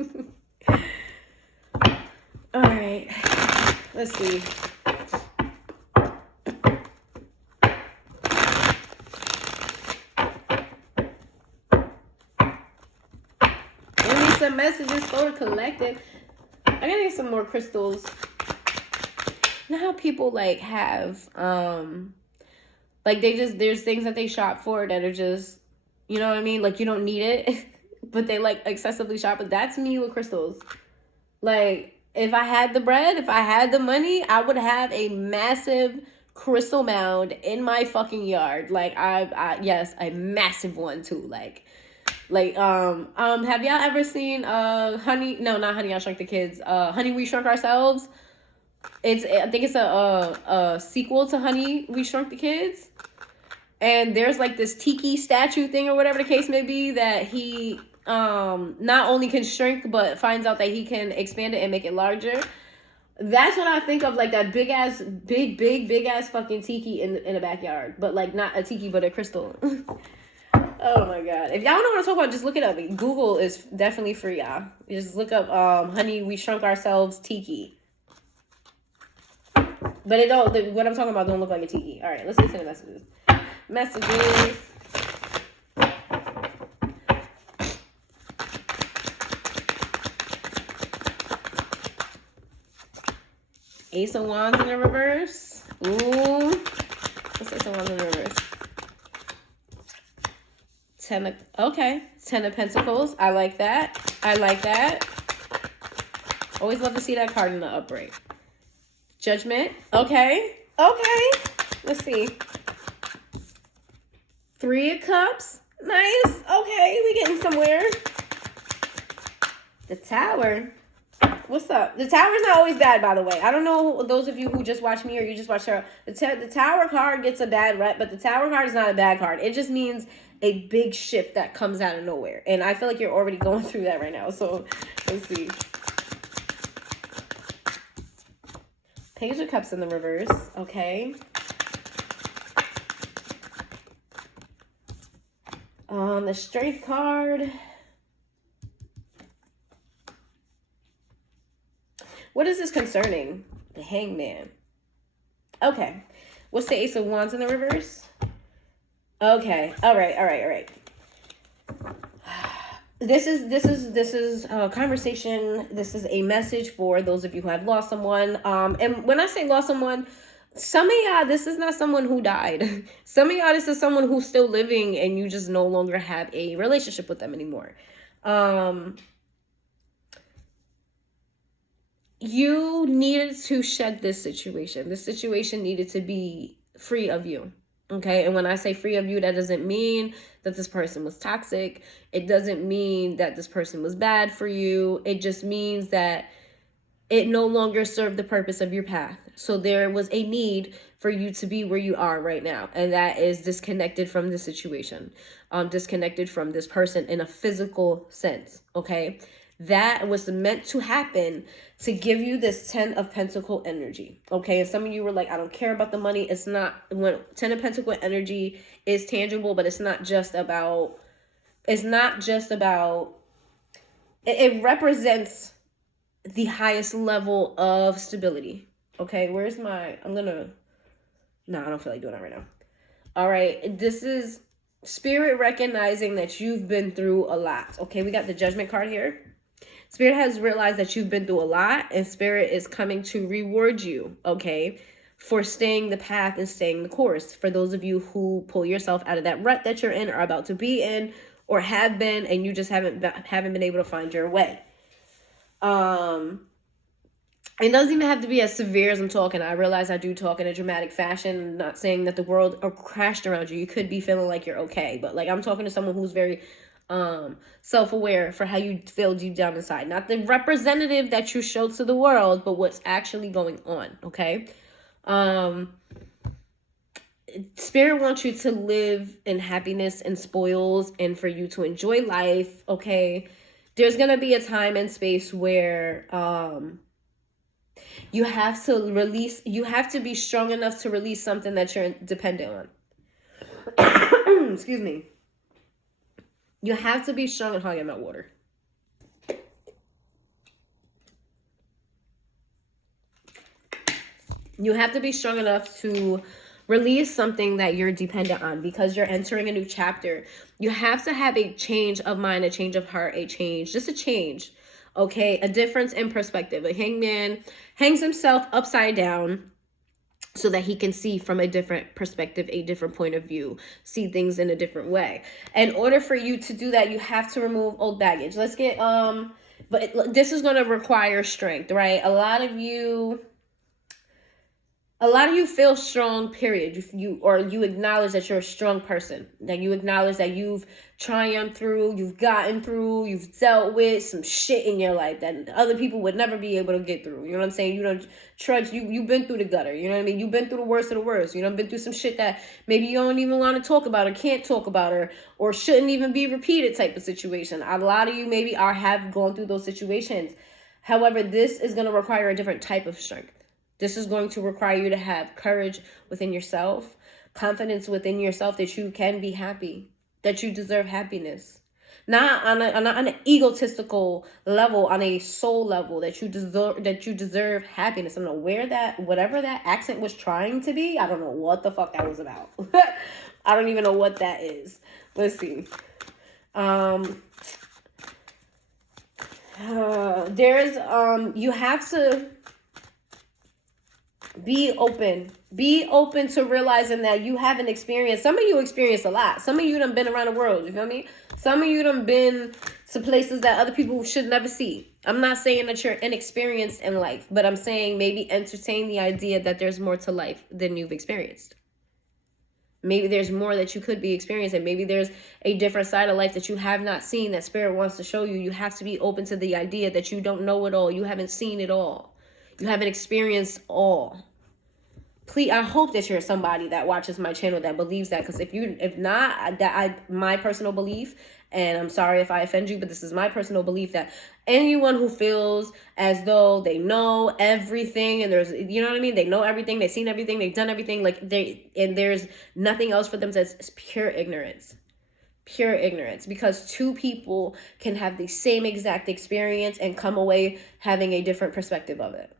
All right. Let's see. Give me some messages for the collective. I gotta get some more crystals. You know how people like have like there's things that they shop for that are just, you know what I mean? Like you don't need it. But they like excessively shop. But that's me with crystals. Like if I had the bread, if I had the money, I would have a massive crystal mound in my fucking yard. Like yes, a massive one too. Like have y'all ever seen Honey? No, not Honey, I Shrunk the Kids. Honey, We Shrunk Ourselves. I think it's a sequel to Honey, We Shrunk the Kids. And there's like this tiki statue thing or whatever the case may be that he not only can shrink but finds out that he can expand it and make it larger. That's what I think of, like that big ass fucking tiki in the backyard, but like not a tiki but a crystal. Oh my god, if y'all know what I'm talking about, just look it up. Google is definitely free, y'all. You just look up Honey, We Shrunk Ourselves tiki. But it don't, what I'm talking about don't look like a tiki. All right, let's listen to messages. Ace of Wands in the reverse. Ooh. Let's Ace of Wands in the reverse. Okay. 10 of Pentacles. I like that. I like that. Always love to see that card in the upright. Judgment. Okay. Okay. Let's see. 3 of Cups. Nice. Okay. We getting somewhere. The Tower. What's up? The Tower's not always bad, by the way. I don't know those of you who just watch me or you just watch her. The Tower card gets a bad rep, but the Tower card is not a bad card. It just means a big shift that comes out of nowhere. And I feel like you're already going through that right now. So let's see. Page of Cups in the reverse. Okay. The Strength card. What is this concerning? The Hangman. Okay. What's the Ace of Wands in the reverse? Okay. All right. This is a conversation. This is a message for those of you who have lost someone. And when I say lost someone, some of y'all, this is not someone who died. Some of y'all, this is someone who's still living and you just no longer have a relationship with them anymore. You needed to shed this situation. This situation needed to be free of you. Okay. And when I say free of you, that doesn't mean that this person was toxic. It doesn't mean that this person was bad for you. It just means that it no longer served the purpose of your path. So there was a need for you to be where you are right now. And that is disconnected from the situation, disconnected from this person in a physical sense. Okay. That was meant to happen to give you this 10 of Pentacle energy. Okay. And some of you were like, I don't care about the money. It's not, when 10 of Pentacle energy is tangible, but it's not just about, it represents the highest level of stability. Okay. Where's my, I don't feel like doing that right now. All right. This is Spirit recognizing that you've been through a lot. Okay. We got the Judgment card here. Spirit has realized that you've been through a lot, and Spirit is coming to reward you, okay, for staying the path and staying the course. For those of you who pull yourself out of that rut that you're in or about to be in or have been, and you just haven't been able to find your way. It doesn't even have to be as severe as I'm talking. I realize I do talk in a dramatic fashion. I'm not saying that the world crashed around you. You could be feeling like you're okay, but like I'm talking to someone who's very self-aware for how you feel deep down inside. Not the representative that you show to the world, but what's actually going on, okay? Spirit wants you to live in happiness and spoils and for you to enjoy life, okay? There's going to be a time and space where you have to be strong enough to release something that you're dependent on. Excuse me. You have to be strong and hug in that water. You have to be strong enough to release something that you're dependent on because you're entering a new chapter. You have to have a change of mind, a change of heart, just a change. Okay, a difference in perspective. A hangman hangs himself upside down so that he can see from a different perspective, a different point of view, see things in a different way. In order for you to do that, you have to remove old baggage. Let's get, but this is going to require strength, right? A lot of you feel strong, period. You acknowledge that you're a strong person, that you acknowledge that you've triumphed through, you've gotten through, you've dealt with some shit in your life that other people would never be able to get through. You know what I'm saying? You don't trudge, you've been through the gutter. You know what I mean? You've been through the worst of the worst. You know, been through some shit that maybe you don't even want to talk about or can't talk about or shouldn't even be repeated type of situation. A lot of you maybe have gone through those situations. However, this is going to require a different type of strength. This is going to require you to have courage within yourself, confidence within yourself that you can be happy, that you deserve happiness. Not on an egotistical level, on a soul level, that you deserve happiness. I don't know whatever that accent was trying to be, I don't know what the fuck that was about. I don't even know what that is. Let's see. Be open. Be open to realizing that you haven't experienced. Some of you experienced a lot. Some of you done been around the world. You feel me? Some of you done been to places that other people should never see. I'm not saying that you're inexperienced in life, but I'm saying maybe entertain the idea that there's more to life than you've experienced. Maybe there's more that you could be experiencing. Maybe there's a different side of life that you have not seen that Spirit wants to show you. You have to be open to the idea that you don't know it all. You haven't seen it all. You haven't experienced all. Please, I hope that you're somebody that watches my channel that believes that. Because if not, my personal belief, and I'm sorry if I offend you, but this is my personal belief, that anyone who feels as though they know everything, and there's, you know what I mean, they know everything, they've seen everything, they've done everything, like and there's nothing else for them, that's pure ignorance. Pure ignorance. Because two people can have the same exact experience and come away having a different perspective of it.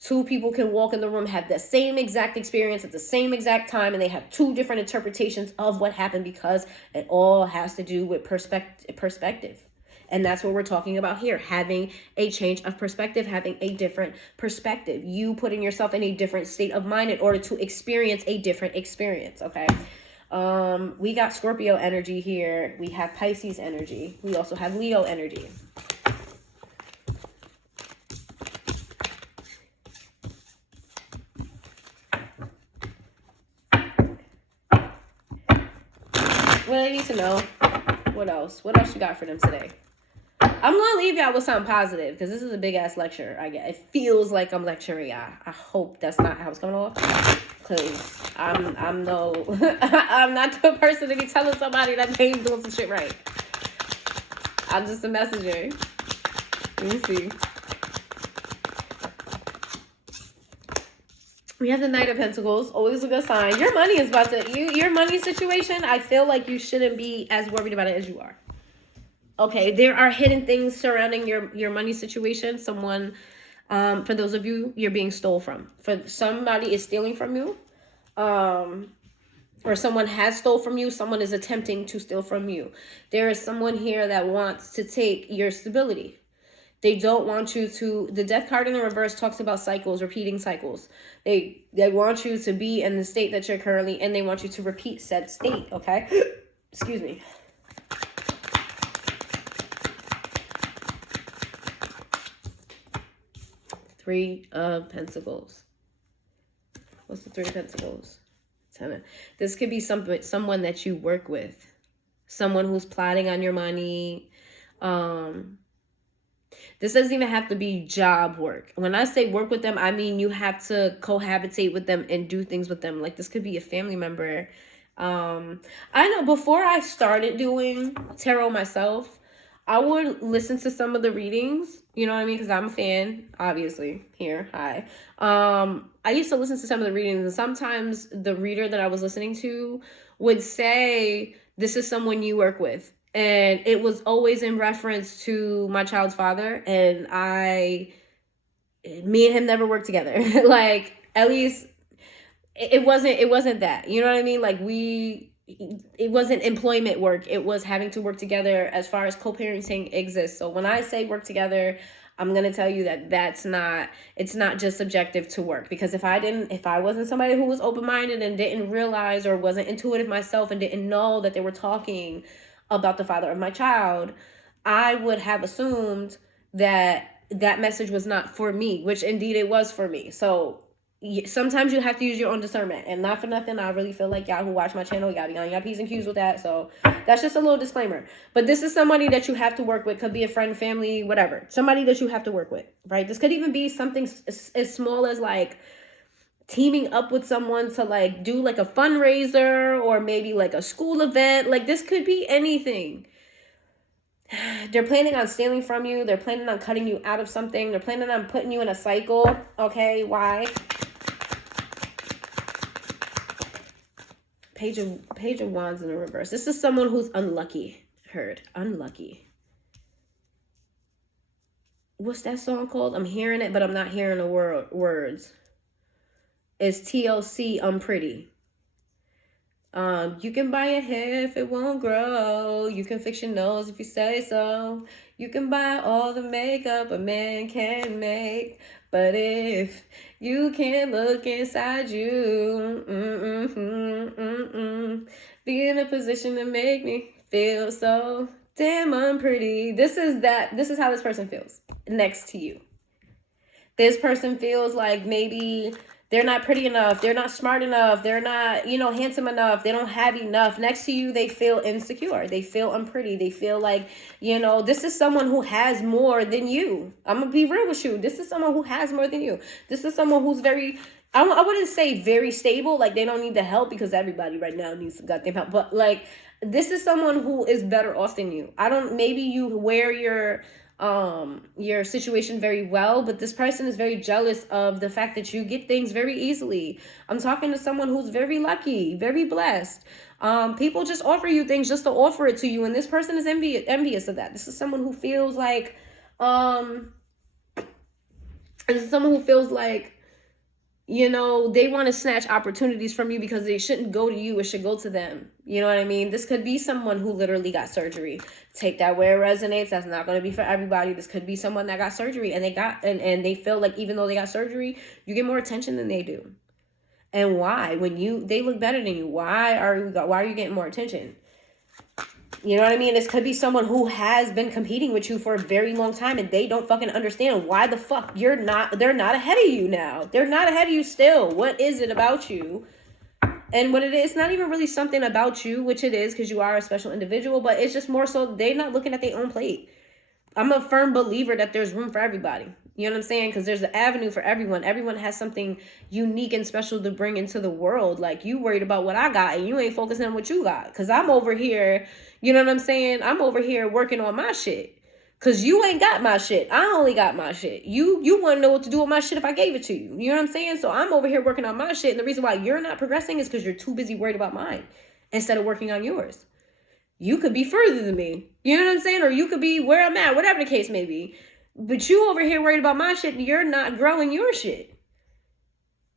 Two people can walk in the room, have the same exact experience at the same exact time, and they have two different interpretations of what happened, because it all has to do with perspective. And that's what we're talking about here, having a change of perspective, having a different perspective. You putting yourself in a different state of mind in order to experience a different experience, okay? We got Scorpio energy here. We have Pisces energy. We also have Leo energy. What do they need to know? What else? What else you got for them today? I'm going to leave y'all with something positive, because this is a big-ass lecture. It feels like I'm lecturing y'all. I hope that's not how it's coming off, because I'm no... I'm not the person to be telling somebody that they ain't doing some shit right. I'm just a messenger. Let me see. We have the Knight of Pentacles, always a good sign. Your money is about to, your money situation, I feel like you shouldn't be as worried about it as you are. Okay, there are hidden things surrounding your money situation. Someone, for those of you, you're being stole from. For somebody is stealing from you, or someone has stole from you. Someone is attempting to steal from you. There is someone here that wants to take your stability. They don't want you to, the Death card in the reverse talks about cycles, repeating cycles. They want you to be in the state that you're currently in. They want you to repeat said state, okay? Excuse me. Three of Pentacles. What's the Three of Pentacles? This could be someone that you work with. Someone who's plotting on your money. This doesn't even have to be job work. When I say work with them, I mean you have to cohabitate with them and do things with them. Like, this could be a family member. I know before I started doing tarot myself, I would listen to some of the readings, you know what I mean? Because I'm a fan, obviously, here, hi. I used to listen to some of the readings, and sometimes the reader that I was listening to would say, this is someone you work with. And it was always in reference to my child's father, and me and him never worked together. Like, at least it wasn't that, you know what I mean? Like, it wasn't employment work. It was having to work together as far as co-parenting exists. So when I say work together, I'm going to tell you that it's not just subjective to work. Because if I wasn't somebody who was open-minded and didn't realize, or wasn't intuitive myself and didn't know that they were talking about the father of my child, I would have assumed that that message was not for me, which indeed it was for me. So sometimes you have to use your own discernment, and not for nothing, I really feel like y'all who watch my channel, y'all be on y'all P's and Q's with that. So that's just a little disclaimer. But this is somebody that you have to work with. Could be a friend, family, whatever. Somebody that you have to work with, right? This could even be something as small as like teaming up with someone to like do like a fundraiser, or maybe like a school event. Like, this could be anything. They're planning on stealing from you. They're planning on cutting you out of something. They're planning on putting you in a cycle. Okay, why? Page of Wands in the reverse. This is someone who's unlucky. Unlucky. What's that song called? I'm hearing it, but I'm not hearing the words. It's TLC, I'm Pretty. You can buy your hair if it won't grow. You can fix your nose if you say so. You can buy all the makeup a man can make, But if you can't look inside you, be in a position to make me feel so damn unpretty. This is how this person feels next to you. This person feels like maybe they're not pretty enough, they're not smart enough, they're not, handsome enough, they don't have enough. Next to you, they feel insecure, they feel unpretty, they feel like, this is someone who has more than you. I'm gonna be real with you. This is someone who has more than you. This is someone who's very, I wouldn't say very stable, like they don't need the help, because everybody right now needs some goddamn help, but like, this is someone who is better off than you. Maybe you wear your situation very well, but this person is very jealous of the fact that you get things very easily. I'm talking to someone who's very lucky, very blessed. People just offer you things just to offer it to you, and this person is envious of that. This is someone who feels like they want to snatch opportunities from you because they shouldn't go to you, it should go to them. You know what I mean? This could be someone who literally got surgery. Take that where it resonates. That's not going to be for everybody. This could be someone that got surgery and they feel like even though they got surgery, you get more attention than they do. And why? When they look better than you, why are you getting more attention? You know what I mean? This could be someone who has been competing with you for a very long time and they don't fucking understand why the fuck they're not ahead of you now. They're not ahead of you still. What is it about you? And what it is, it's not even really something about you, which it is because you are a special individual, but it's just more so they're not looking at their own plate. I'm a firm believer that there's room for everybody. You know what I'm saying? Because there's an avenue for everyone. Everyone has something unique and special to bring into the world. Like, you worried about what I got and you ain't focusing on what you got. Because I'm over here, you know what I'm saying? I'm over here working on my shit. Because you ain't got my shit. I only got my shit. You want to know what to do with my shit if I gave it to you. You know what I'm saying? So I'm over here working on my shit. And the reason why you're not progressing is because you're too busy worried about mine instead of working on yours. You could be further than me. You know what I'm saying? Or you could be where I'm at, whatever the case may be. But you over here worried about my shit and you're not growing your shit.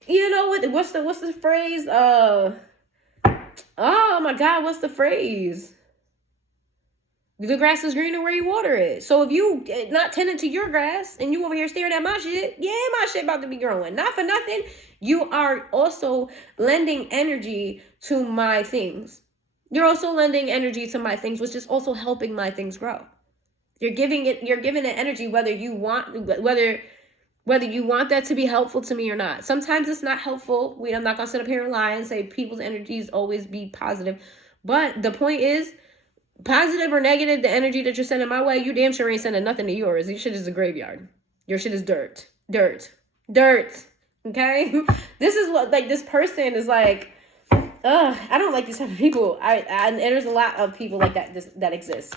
You know what's the phrase? Oh my God, what's the phrase? The grass is greener where you water it. So if you not tending to your grass and you over here staring at my shit, yeah, my shit about to be growing. Not for nothing. You are also lending energy to my things. You're also lending energy to my things, which is also helping my things grow. You're giving it energy whether you want that to be helpful to me or not. Sometimes it's not helpful. I'm not gonna sit up here and lie and say people's energies always be positive. But the point is, positive or negative, the energy that you're sending my way, you damn sure ain't sending nothing to yours. Your shit is a graveyard. Your shit is dirt. Okay? This is what, like, this person is like, I don't like these type of people. And there's a lot of people like that that exist.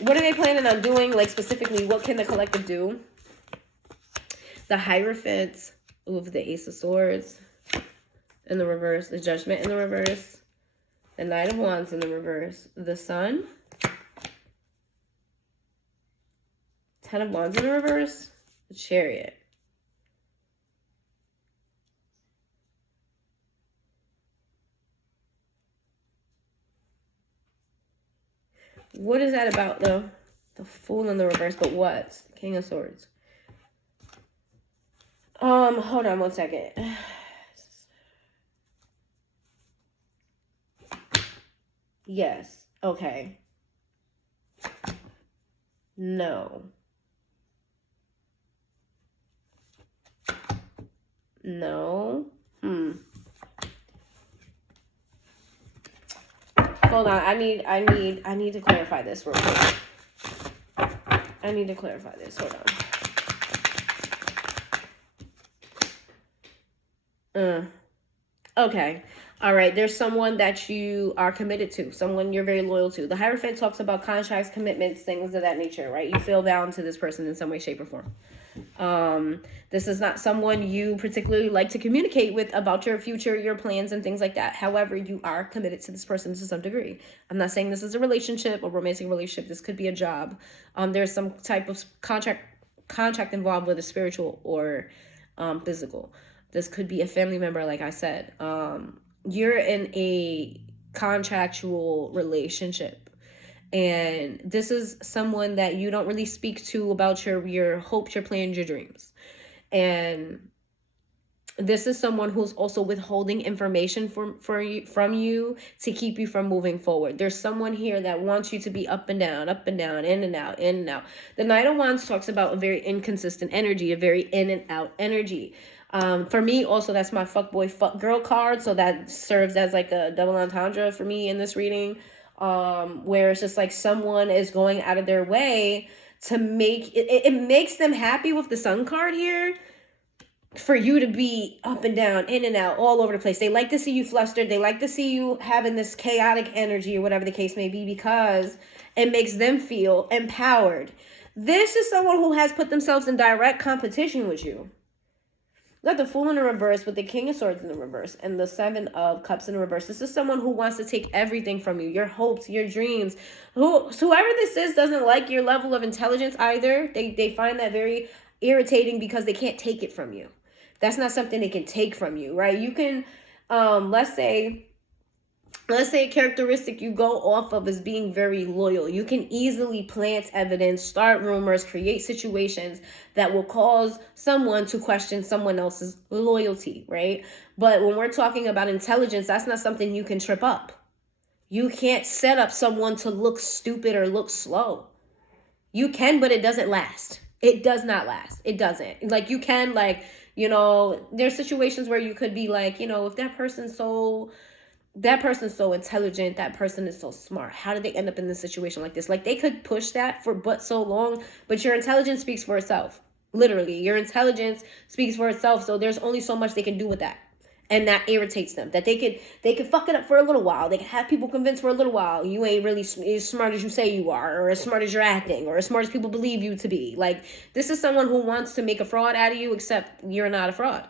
What are they planning on doing? Like, specifically, what can the collective do? The Hierophant with the Ace of Swords in the reverse, the Judgment in the reverse, the Knight of Wands in the reverse, the Sun, Ten of Wands in the reverse, the Chariot. What is that about, though? The Fool in the reverse, but what? King of Swords. Hold on one second. Yes. Okay. No. Hold on. I need to clarify this real quick. I need to clarify this. Hold on. Okay. All right. There's someone that you are committed to, someone you're very loyal to. The Hierophant talks about contracts, commitments, things of that nature, right? You feel bound to this person in some way, shape, or form. This is not someone you particularly like to communicate with about your future, your plans, and things like that. However, you are committed to this person to some degree. I'm not saying this is a relationship, a romantic relationship. This could be a job. There's some type of contract involved, whether spiritual or physical. This could be a family member, like I said. You're in a contractual relationship. And this is someone that you don't really speak to about your hopes, your plans, your dreams. And this is someone who's also withholding information from you to keep you from moving forward. There's someone here that wants you to be up and down, in and out, in and out. The Knight of Wands talks about a very inconsistent energy, a very in and out energy. For me, also, that's my fuckboy, fuck girl card. So that serves as like a double entendre for me in this reading, where it's just like someone is going out of their way to make it. It makes them happy with the Sun card here, for you to be up and down, in and out, all over the place. They like to see you flustered. They like to see you having this chaotic energy or whatever the case may be, because it makes them feel empowered. This is someone who has put themselves in direct competition with you. You got the Fool in the reverse with the King of Swords in the reverse and the Seven of Cups in the reverse. This is someone who wants to take everything from you, your hopes, your dreams. Whoever this is doesn't like your level of intelligence either. They find that very irritating because they can't take it from you. That's not something they can take from you, right? You can, let's say a characteristic you go off of is being very loyal. You can easily plant evidence, start rumors, create situations that will cause someone to question someone else's loyalty, right? But when we're talking about intelligence, that's not something you can trip up. You can't set up someone to look stupid or look slow. You can, but it doesn't last. It does not last. It doesn't. Like, you can, like, you know, there's situations where you could be like, you know, if that person's so intelligent, that person is so smart, how did they end up in this situation like this? Like, they could push that for but so long, but your intelligence speaks for itself. Literally, your intelligence speaks for itself. So there's only so much they can do with that. And that irritates them. That they could fuck it up for a little while. They can have people convinced for a little while you ain't really as smart as you say you are, or as smart as you're acting, or as smart as people believe you to be. Like, this is someone who wants to make a fraud out of you, except you're not a fraud.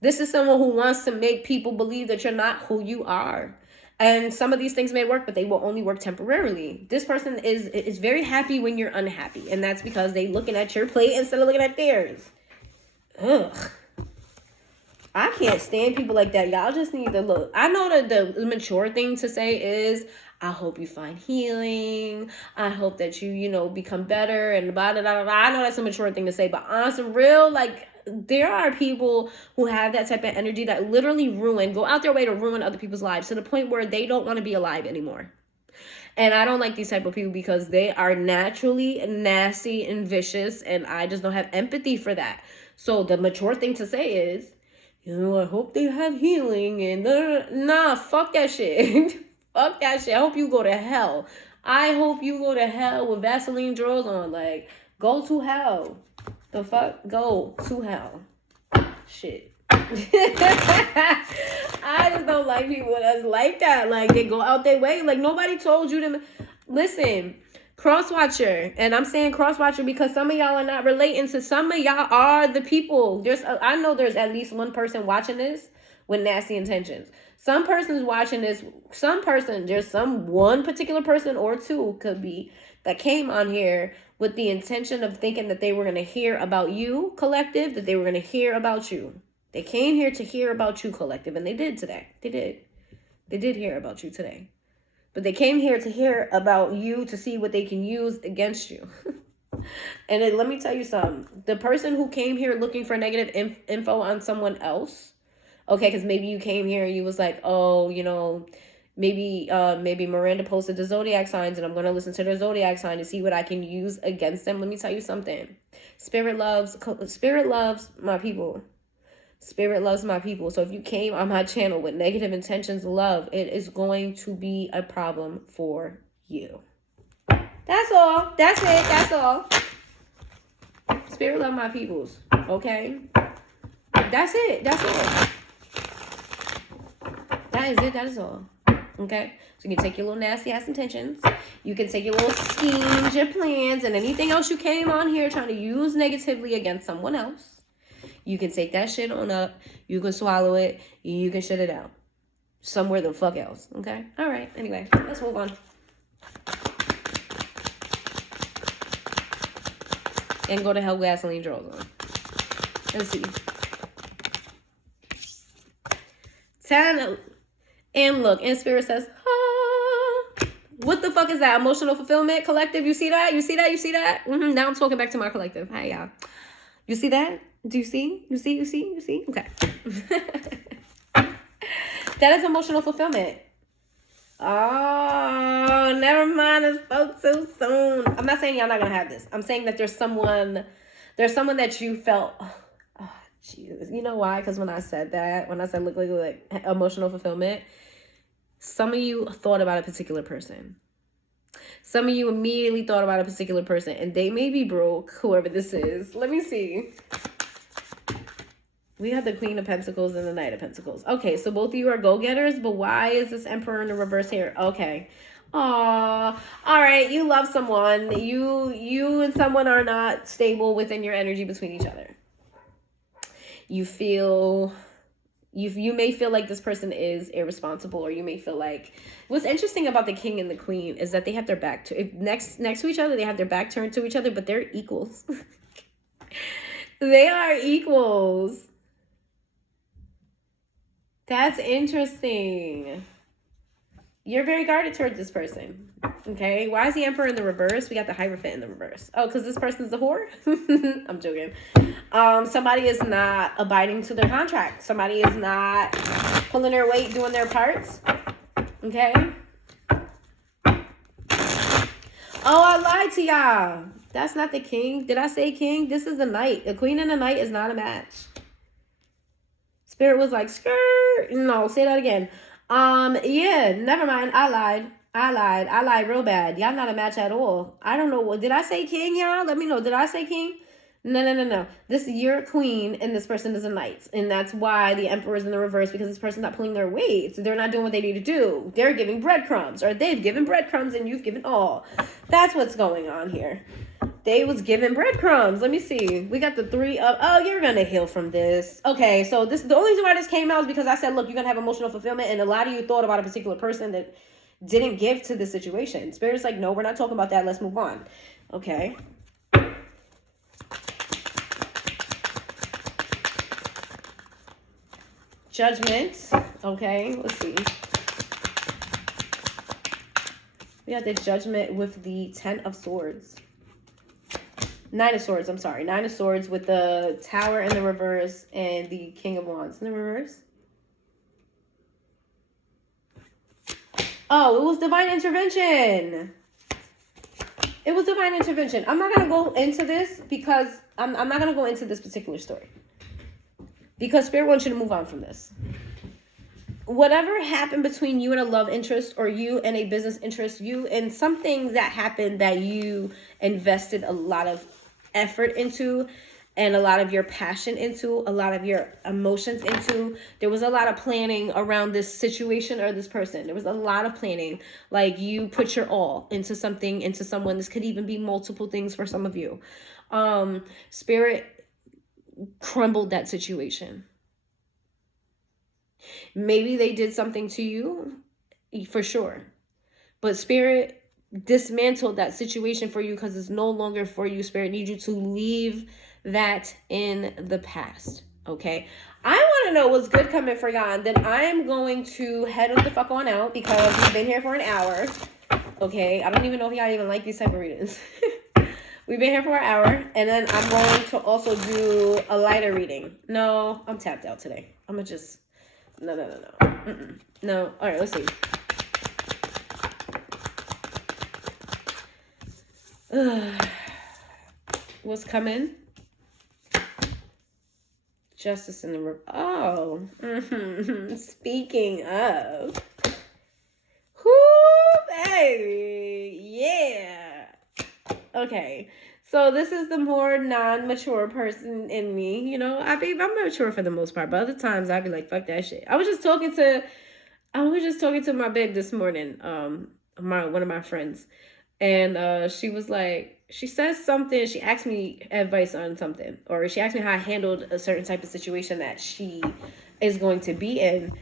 This is someone who wants to make people believe that you're not who you are. And some of these things may work, but they will only work temporarily. This person is very happy when you're unhappy. And that's because they looking at your plate instead of looking at theirs. Ugh. I can't stand people like that. Y'all just need to look. I know that the mature thing to say is, I hope you find healing. I hope that you become better and blah, blah, blah, blah. I know that's a mature thing to say, but on some real, like, there are people who have that type of energy that literally go out their way to ruin other people's lives to the point where they don't want to be alive anymore. And I don't like these type of people because they are naturally nasty and vicious, and I just don't have empathy for that. So the mature thing to say is, I hope they have healing and nah, fuck that shit. Fuck that shit. I hope you go to hell. I hope you go to hell with Vaseline drawers on. Like, go to hell. The fuck? Go to hell. Shit. I just don't like people that's like that. Like, they go out their way. Like, nobody told you to... Listen, crosswatcher, and I'm saying crosswatcher because some of y'all are not relating to some of y'all are the people. I know there's at least one person watching this with nasty intentions. Some person's watching this. There's some one particular person or two could be that came on here with the intention of thinking that they were going to hear about you, collective, that they were going to hear about you. They came here to hear about you, collective, and they did today. They did hear about you today. But they came here to hear about you to see what they can use against you. And let me tell you something. The person who came here looking for negative info on someone else, okay, because maybe you came here and you was like, oh, maybe Miranda posted the zodiac signs and I'm going to listen to their zodiac sign to see what I can use against them. Let me tell you something. Spirit loves my people. Spirit loves my people. So if you came on my channel with negative intentions, love, it is going to be a problem for you. That's all. That's it. That's all. Spirit love my peoples. Okay? That's it. That's all. That is it. That is all. Okay? So you can take your little nasty ass intentions. You can take your little schemes, your plans, and anything else you came on here trying to use negatively against someone else. You can take that shit on up. You can swallow it. You can shut it out. Somewhere the fuck else. Okay? All right. Anyway, let's move on. And go to hell with Vaseline drawers on. Let's see. 10. And look, and Spirit says, ah. What the fuck is that? Emotional fulfillment collective? You see that? You see that? You see that? Now I'm talking back to my collective. Hi, y'all. You see that? Do you see? You see? You see? You see? Okay. That is emotional fulfillment. Oh, never mind. I spoke too soon. I'm not saying y'all not gonna have this. I'm saying that there's someone that you felt. Oh, Jesus. You know why? Because when I said look like emotional fulfillment, some of you thought about a particular person. Some of you immediately thought about a particular person, and they may be broke, whoever this is. Let me see. We have the Queen of Pentacles and the Knight of Pentacles. Okay, so both of you are go-getters, but why is this Emperor in the reverse here? Okay. Aw. All right, you love someone. You and someone are not stable within your energy between each other. You feel... You may feel like this person is irresponsible, or you may feel like... What's interesting about the King and the Queen is that they have their back to... Next to each other, they have their back turned to each other, but they're equals. They are equals. That's interesting. You're very guarded towards this person. Okay. Why is the Emperor in the reverse? We got the Hierophant in the reverse. Oh, because this person's a whore? I'm joking. Somebody is not abiding to their contract. Somebody is not pulling their weight, doing their parts. Okay. Oh, I lied to y'all. That's not the King. Did I say King? This is the Knight. The Queen and the Knight is not a match. Spirit was like, skirt. No, say that again. Yeah, never mind. I lied real bad. Y'all not a match at all. I don't know. What did I say King, y'all? Let me know. Did I say King? No. This is your Queen, and this person is a Knight. And that's why the Emperor is in the reverse, because this person's not pulling their weight. So they're not doing what they need to do. They're giving breadcrumbs, or they've given breadcrumbs, and you've given all. That's what's going on here. They was giving breadcrumbs. Let me see. We got the 3 of... Oh, you're going to heal from this. Okay, so the only reason why this came out is because I said, look, you're going to have emotional fulfillment. And a lot of you thought about a particular person that didn't give to the situation. Spirit's like, no, we're not talking about that. Let's move on. Okay. Judgment. Okay, let's see. We got the Judgment with the 10 of Swords. 9 of Swords, I'm sorry. 9 of Swords with the Tower in the reverse and the King of Wands in the reverse. Oh, it was divine intervention. It was divine intervention. I'm not going to go into this because I'm not going to go into this particular story. Because Spirit wants you to move on from this. Whatever happened between you and a love interest, or you and a business interest, you and something that happened that you invested a lot of effort into and a lot of your passion into, a lot of your emotions into. There was a lot of planning around this situation or this person. There was a lot of planning. Like, you put your all into something, into someone. This could even be multiple things for some of you. Spirit crumbled that situation. Maybe they did something to you, for sure. But Spirit dismantled that situation for you because it's no longer for you. Spirit needs you to leave that in the past. Okay? I want to know what's good coming for y'all. And then I am going to head the fuck on out because we've been here for an hour. Okay? I don't even know if y'all even like these type of readings. We've been here for an hour. And then I'm going to also do a lighter reading. No, I'm tapped out today. I'm going to just... No. No. All right, let's see. What's coming? Justice in the room. Oh. Speaking of. Whoo, baby. Yeah. Okay. So this is the more non-mature person in me. You know, I'm mature for the most part, but other times I'd be like, fuck that shit. I was just talking to my babe this morning, one of my friends. And she was like, she says something, she asked me advice on something, or she asked me how I handled a certain type of situation that she is going to be in.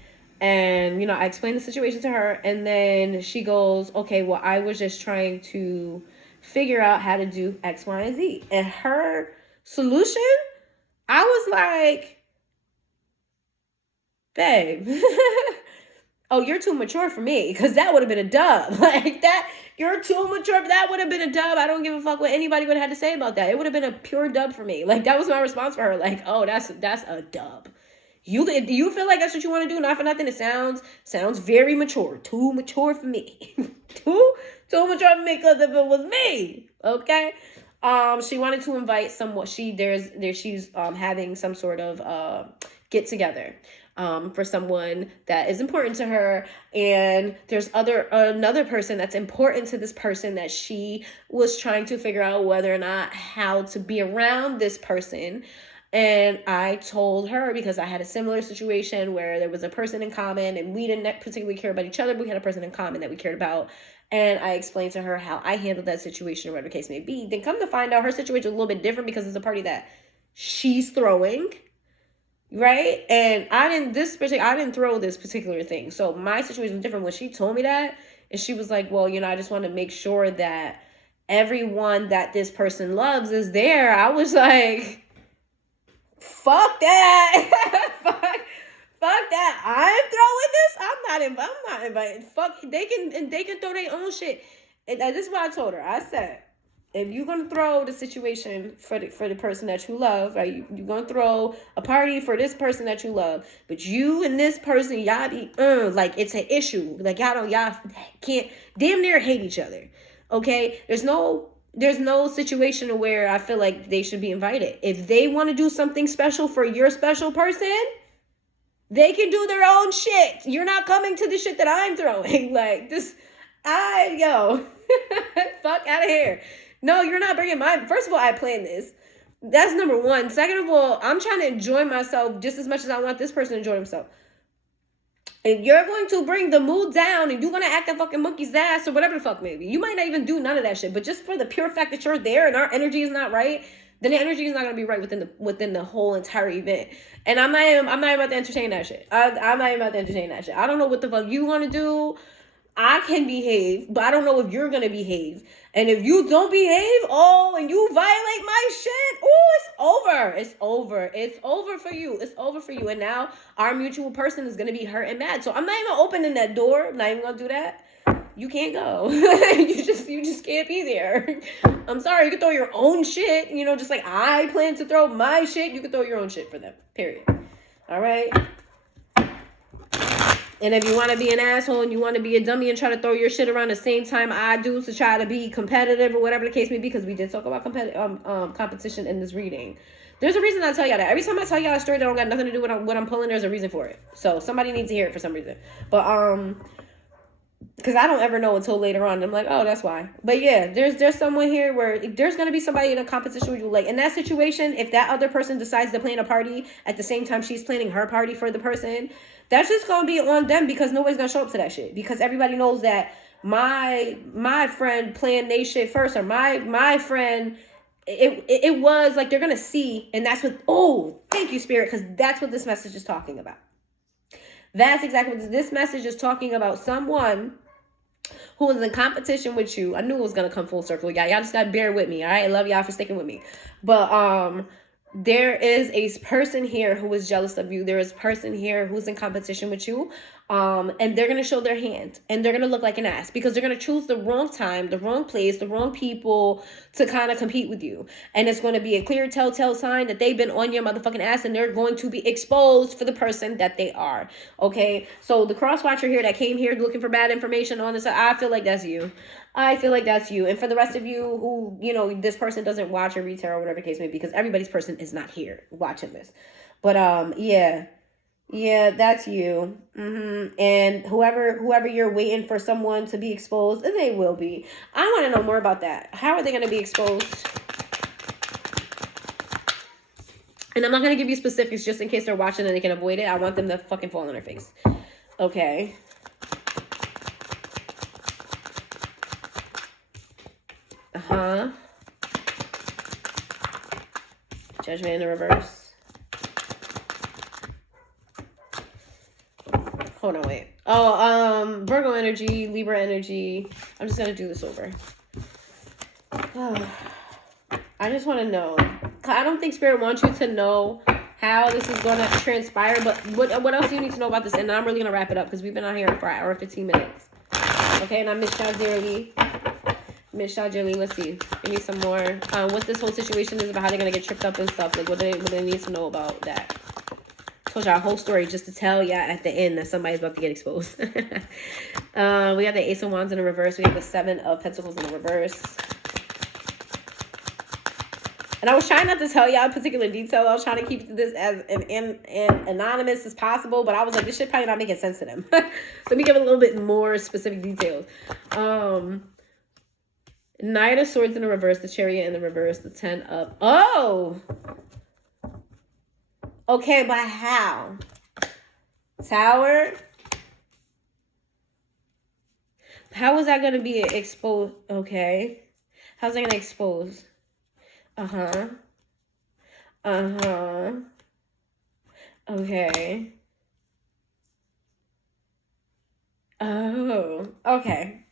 And, you know, I explained the situation to her, and then she goes, okay, well, I was just trying to figure out how to do X, Y, and Z. And her solution, I was like, babe, oh, you're too mature for me, because that would have been a dub. Like that, you're too mature. That would have been a dub. I don't give a fuck what anybody would have had to say about that. It would have been a pure dub for me. Like that was my response for her. Like, oh, that's a dub. Do you feel like that's what you want to do? Not for nothing. It sounds very mature. Too mature for me. too mature for me, because if it was me, okay. She wanted to invite someone. She's having some sort of get together for someone that is important to her, and there's another person that's important to this person that she was trying to figure out whether or not how to be around this person. And I told her, because I had a similar situation where there was a person in common and we didn't particularly care about each other, but we had a person in common that we cared about. And I explained to her how I handled that situation, or whatever the case may be. Then come to find out, her situation is a little bit different because it's a party that she's throwing, right? And I didn't throw this particular thing. So my situation was different when she told me that. And she was like, well, I just want to make sure that everyone that this person loves is there. I was like, fuck that. fuck that. I'm throwing this. I'm not invited. Fuck, they can throw their own shit. And this is what I told her. I said, if you're gonna throw the situation for the person that you love, right? You're gonna throw a party for this person that you love, but you and this person, y'all be like it's an issue. Like y'all can't damn near hate each other. Okay? There's no situation where I feel like they should be invited. If they want to do something special for your special person, they can do their own shit. You're not coming to the shit that I'm throwing. Like this, fuck out of here. No, you're not bringing mine. First of all, I planned this. That's number one. Second of all, I'm trying to enjoy myself just as much as I want this person to enjoy himself. If you're going to bring the mood down and you're going to act a fucking monkey's ass or whatever the fuck maybe, you might not even do none of that shit. But just for the pure fact that you're there and our energy is not right, then the energy is not going to be right within the whole entire event. And I'm not even about to entertain that shit. I'm not even about to entertain that shit. I don't know what the fuck you want to do. I can behave, but I don't know if you're going to behave. And if you don't behave, and you violate my shit, it's over. It's over. It's over for you. It's over for you. And now our mutual person is going to be hurt and mad. So I'm not even opening that door. I'm not even going to do that. You can't go. you just can't be there. I'm sorry. You can throw your own shit. Just like I plan to throw my shit, you can throw your own shit for them. Period. All right? And if you want to be an asshole and you want to be a dummy and try to throw your shit around the same time I do to try to be competitive or whatever the case may be, because we did talk about competition in this reading. There's a reason I tell y'all that. Every time I tell y'all a story that don't got nothing to do with what I'm pulling, there's a reason for it. So somebody needs to hear it for some reason. But because I don't ever know until later on. I'm like, oh, that's why. But yeah, there's someone here where there's going to be somebody in a competition with you. Like in that situation, if that other person decides to plan a party at the same time she's planning her party for the person, that's just going to be on them, because nobody's going to show up to that shit. Because everybody knows that my friend planned they shit first, or my friend, it was like they're going to see. And that's what, thank you, Spirit, because that's what this message is talking about. That's exactly what this message is talking about. Someone who was in competition with you. I knew it was going to come full circle, y'all. Y'all just got to bear with me, all right? I love y'all for sticking with me. But there is a person here who is jealous of you. There is a person here who's in competition with you. And they're going to show their hand. And they're going to look like an ass. Because they're going to choose the wrong time, the wrong place, the wrong people to kind of compete with you. And it's going to be a clear telltale sign that they've been on your motherfucking ass. And they're going to be exposed for the person that they are. Okay? So the cross watcher here that came here looking for bad information on this, I feel like that's you. I feel like that's you. And for the rest of you who, this person doesn't watch or read tarot or whatever the case may be, because everybody's person is not here watching this. But yeah, that's you. And whoever you're waiting for someone to be exposed, and they will be. I want to know more about that. How are they going to be exposed? And I'm not going to give you specifics just in case they're watching and they can avoid it. I want them to fucking fall on their face. Okay. Judgment in the reverse. Hold on, wait. Virgo energy, Libra energy. I'm just gonna do this over. I just want to know. I don't think Spirit wants you to know how this is going to transpire. But what else do you need to know about this? And I'm really going to wrap it up because we've been on here for an hour and 15 minutes. Okay, and I miss y'all dearly. Let's see. I need some more. What this whole situation is about, how they're going to get tripped up and stuff. Like, what they need to know about that. Told y'all a whole story just to tell y'all at the end that somebody's about to get exposed. We got the Ace of Wands in the reverse. We have the Seven of Pentacles in the reverse. And I was trying not to tell y'all particular detail. I was trying to keep this as an anonymous as possible. But I was like, this shit probably not making sense to them. So let me give a little bit more specific details. Knight of Swords in the reverse. The Chariot in the reverse. The 10 of... Oh! Okay, but how? Tower? How is that going to be exposed? Okay. How's that going to expose? Uh-huh. Uh-huh. Okay. Oh, okay.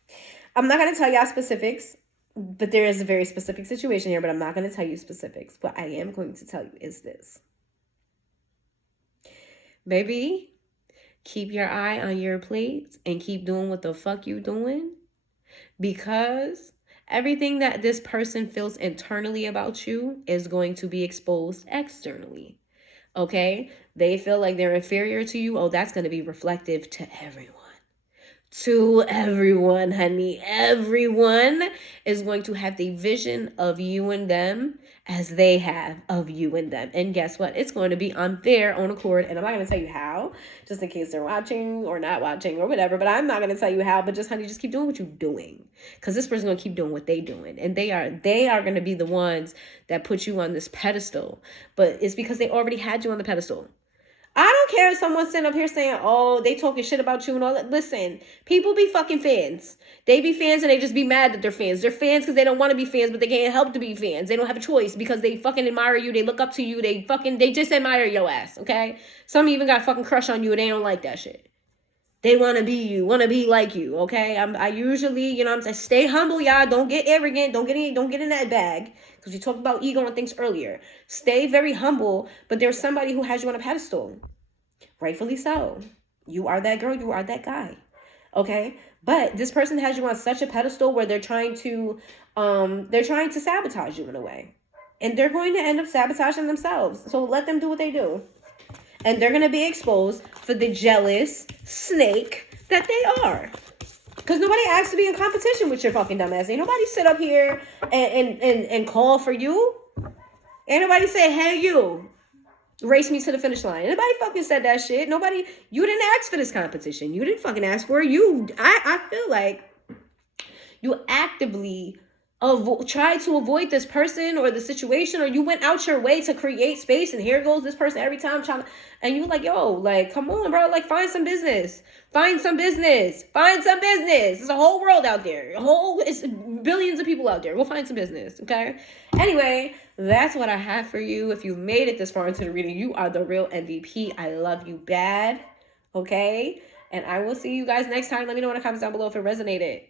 I'm not going to tell y'all specifics, but there is a very specific situation here, but I'm not going to tell you specifics. What I am going to tell you is this. Baby, keep your eye on your plate and keep doing what the fuck you doing, because everything that this person feels internally about you is going to be exposed externally. Okay? They feel like they're inferior to you. Oh, that's going to be reflective to everyone. To everyone, honey. Everyone is going to have the vision of you and them as they have of you and them. And guess what? It's going to be on their own accord. And I'm not going to tell you how, just in case they're watching or not watching or whatever. But I'm not going to tell you how. But just, honey, just keep doing what you're doing. Because this person's going to keep doing what they're doing. And they are going to be the ones that put you on this pedestal. But it's because they already had you on the pedestal. I don't care if someone's sitting up here saying, oh, they talking shit about you and all that. Listen, people be fucking fans. They be fans and they just be mad that they're fans. They're fans because they don't want to be fans, but they can't help to be fans. They don't have a choice because they fucking admire you. They look up to you. They just admire your ass, okay? Some even got a fucking crush on you and they don't like that shit. They want to be you, want to be like you, okay? I usually, you know what I'm saying, stay humble, y'all. Don't get arrogant. Don't get in that bag. Because we talked about ego and things earlier. Stay very humble, but there's somebody who has you on a pedestal. Rightfully so. You are that girl. You are that guy. Okay? But this person has you on such a pedestal where they're trying to sabotage you in a way. And they're going to end up sabotaging themselves. So let them do what they do. And they're going to be exposed for the jealous snake that they are. Because nobody asked to be in competition with your fucking dumb ass. Ain't nobody sit up here and call for you. Ain't nobody say, hey, you, race me to the finish line. Nobody fucking said that shit. Nobody, you didn't ask for this competition. You didn't fucking ask for it. I feel like you actively try to avoid this person or the situation, or you went out your way to create space, and here goes this person every time trying to, and you like, yo, like, come on, bro, like, find some business. There's a whole world out there. It's billions of people out there. Go find some business, okay? Anyway, that's what I have for you. If you made it this far into the reading, you are the real MVP. I love you bad, okay? And I will see you guys next time. Let me know in the comments down below if it resonated.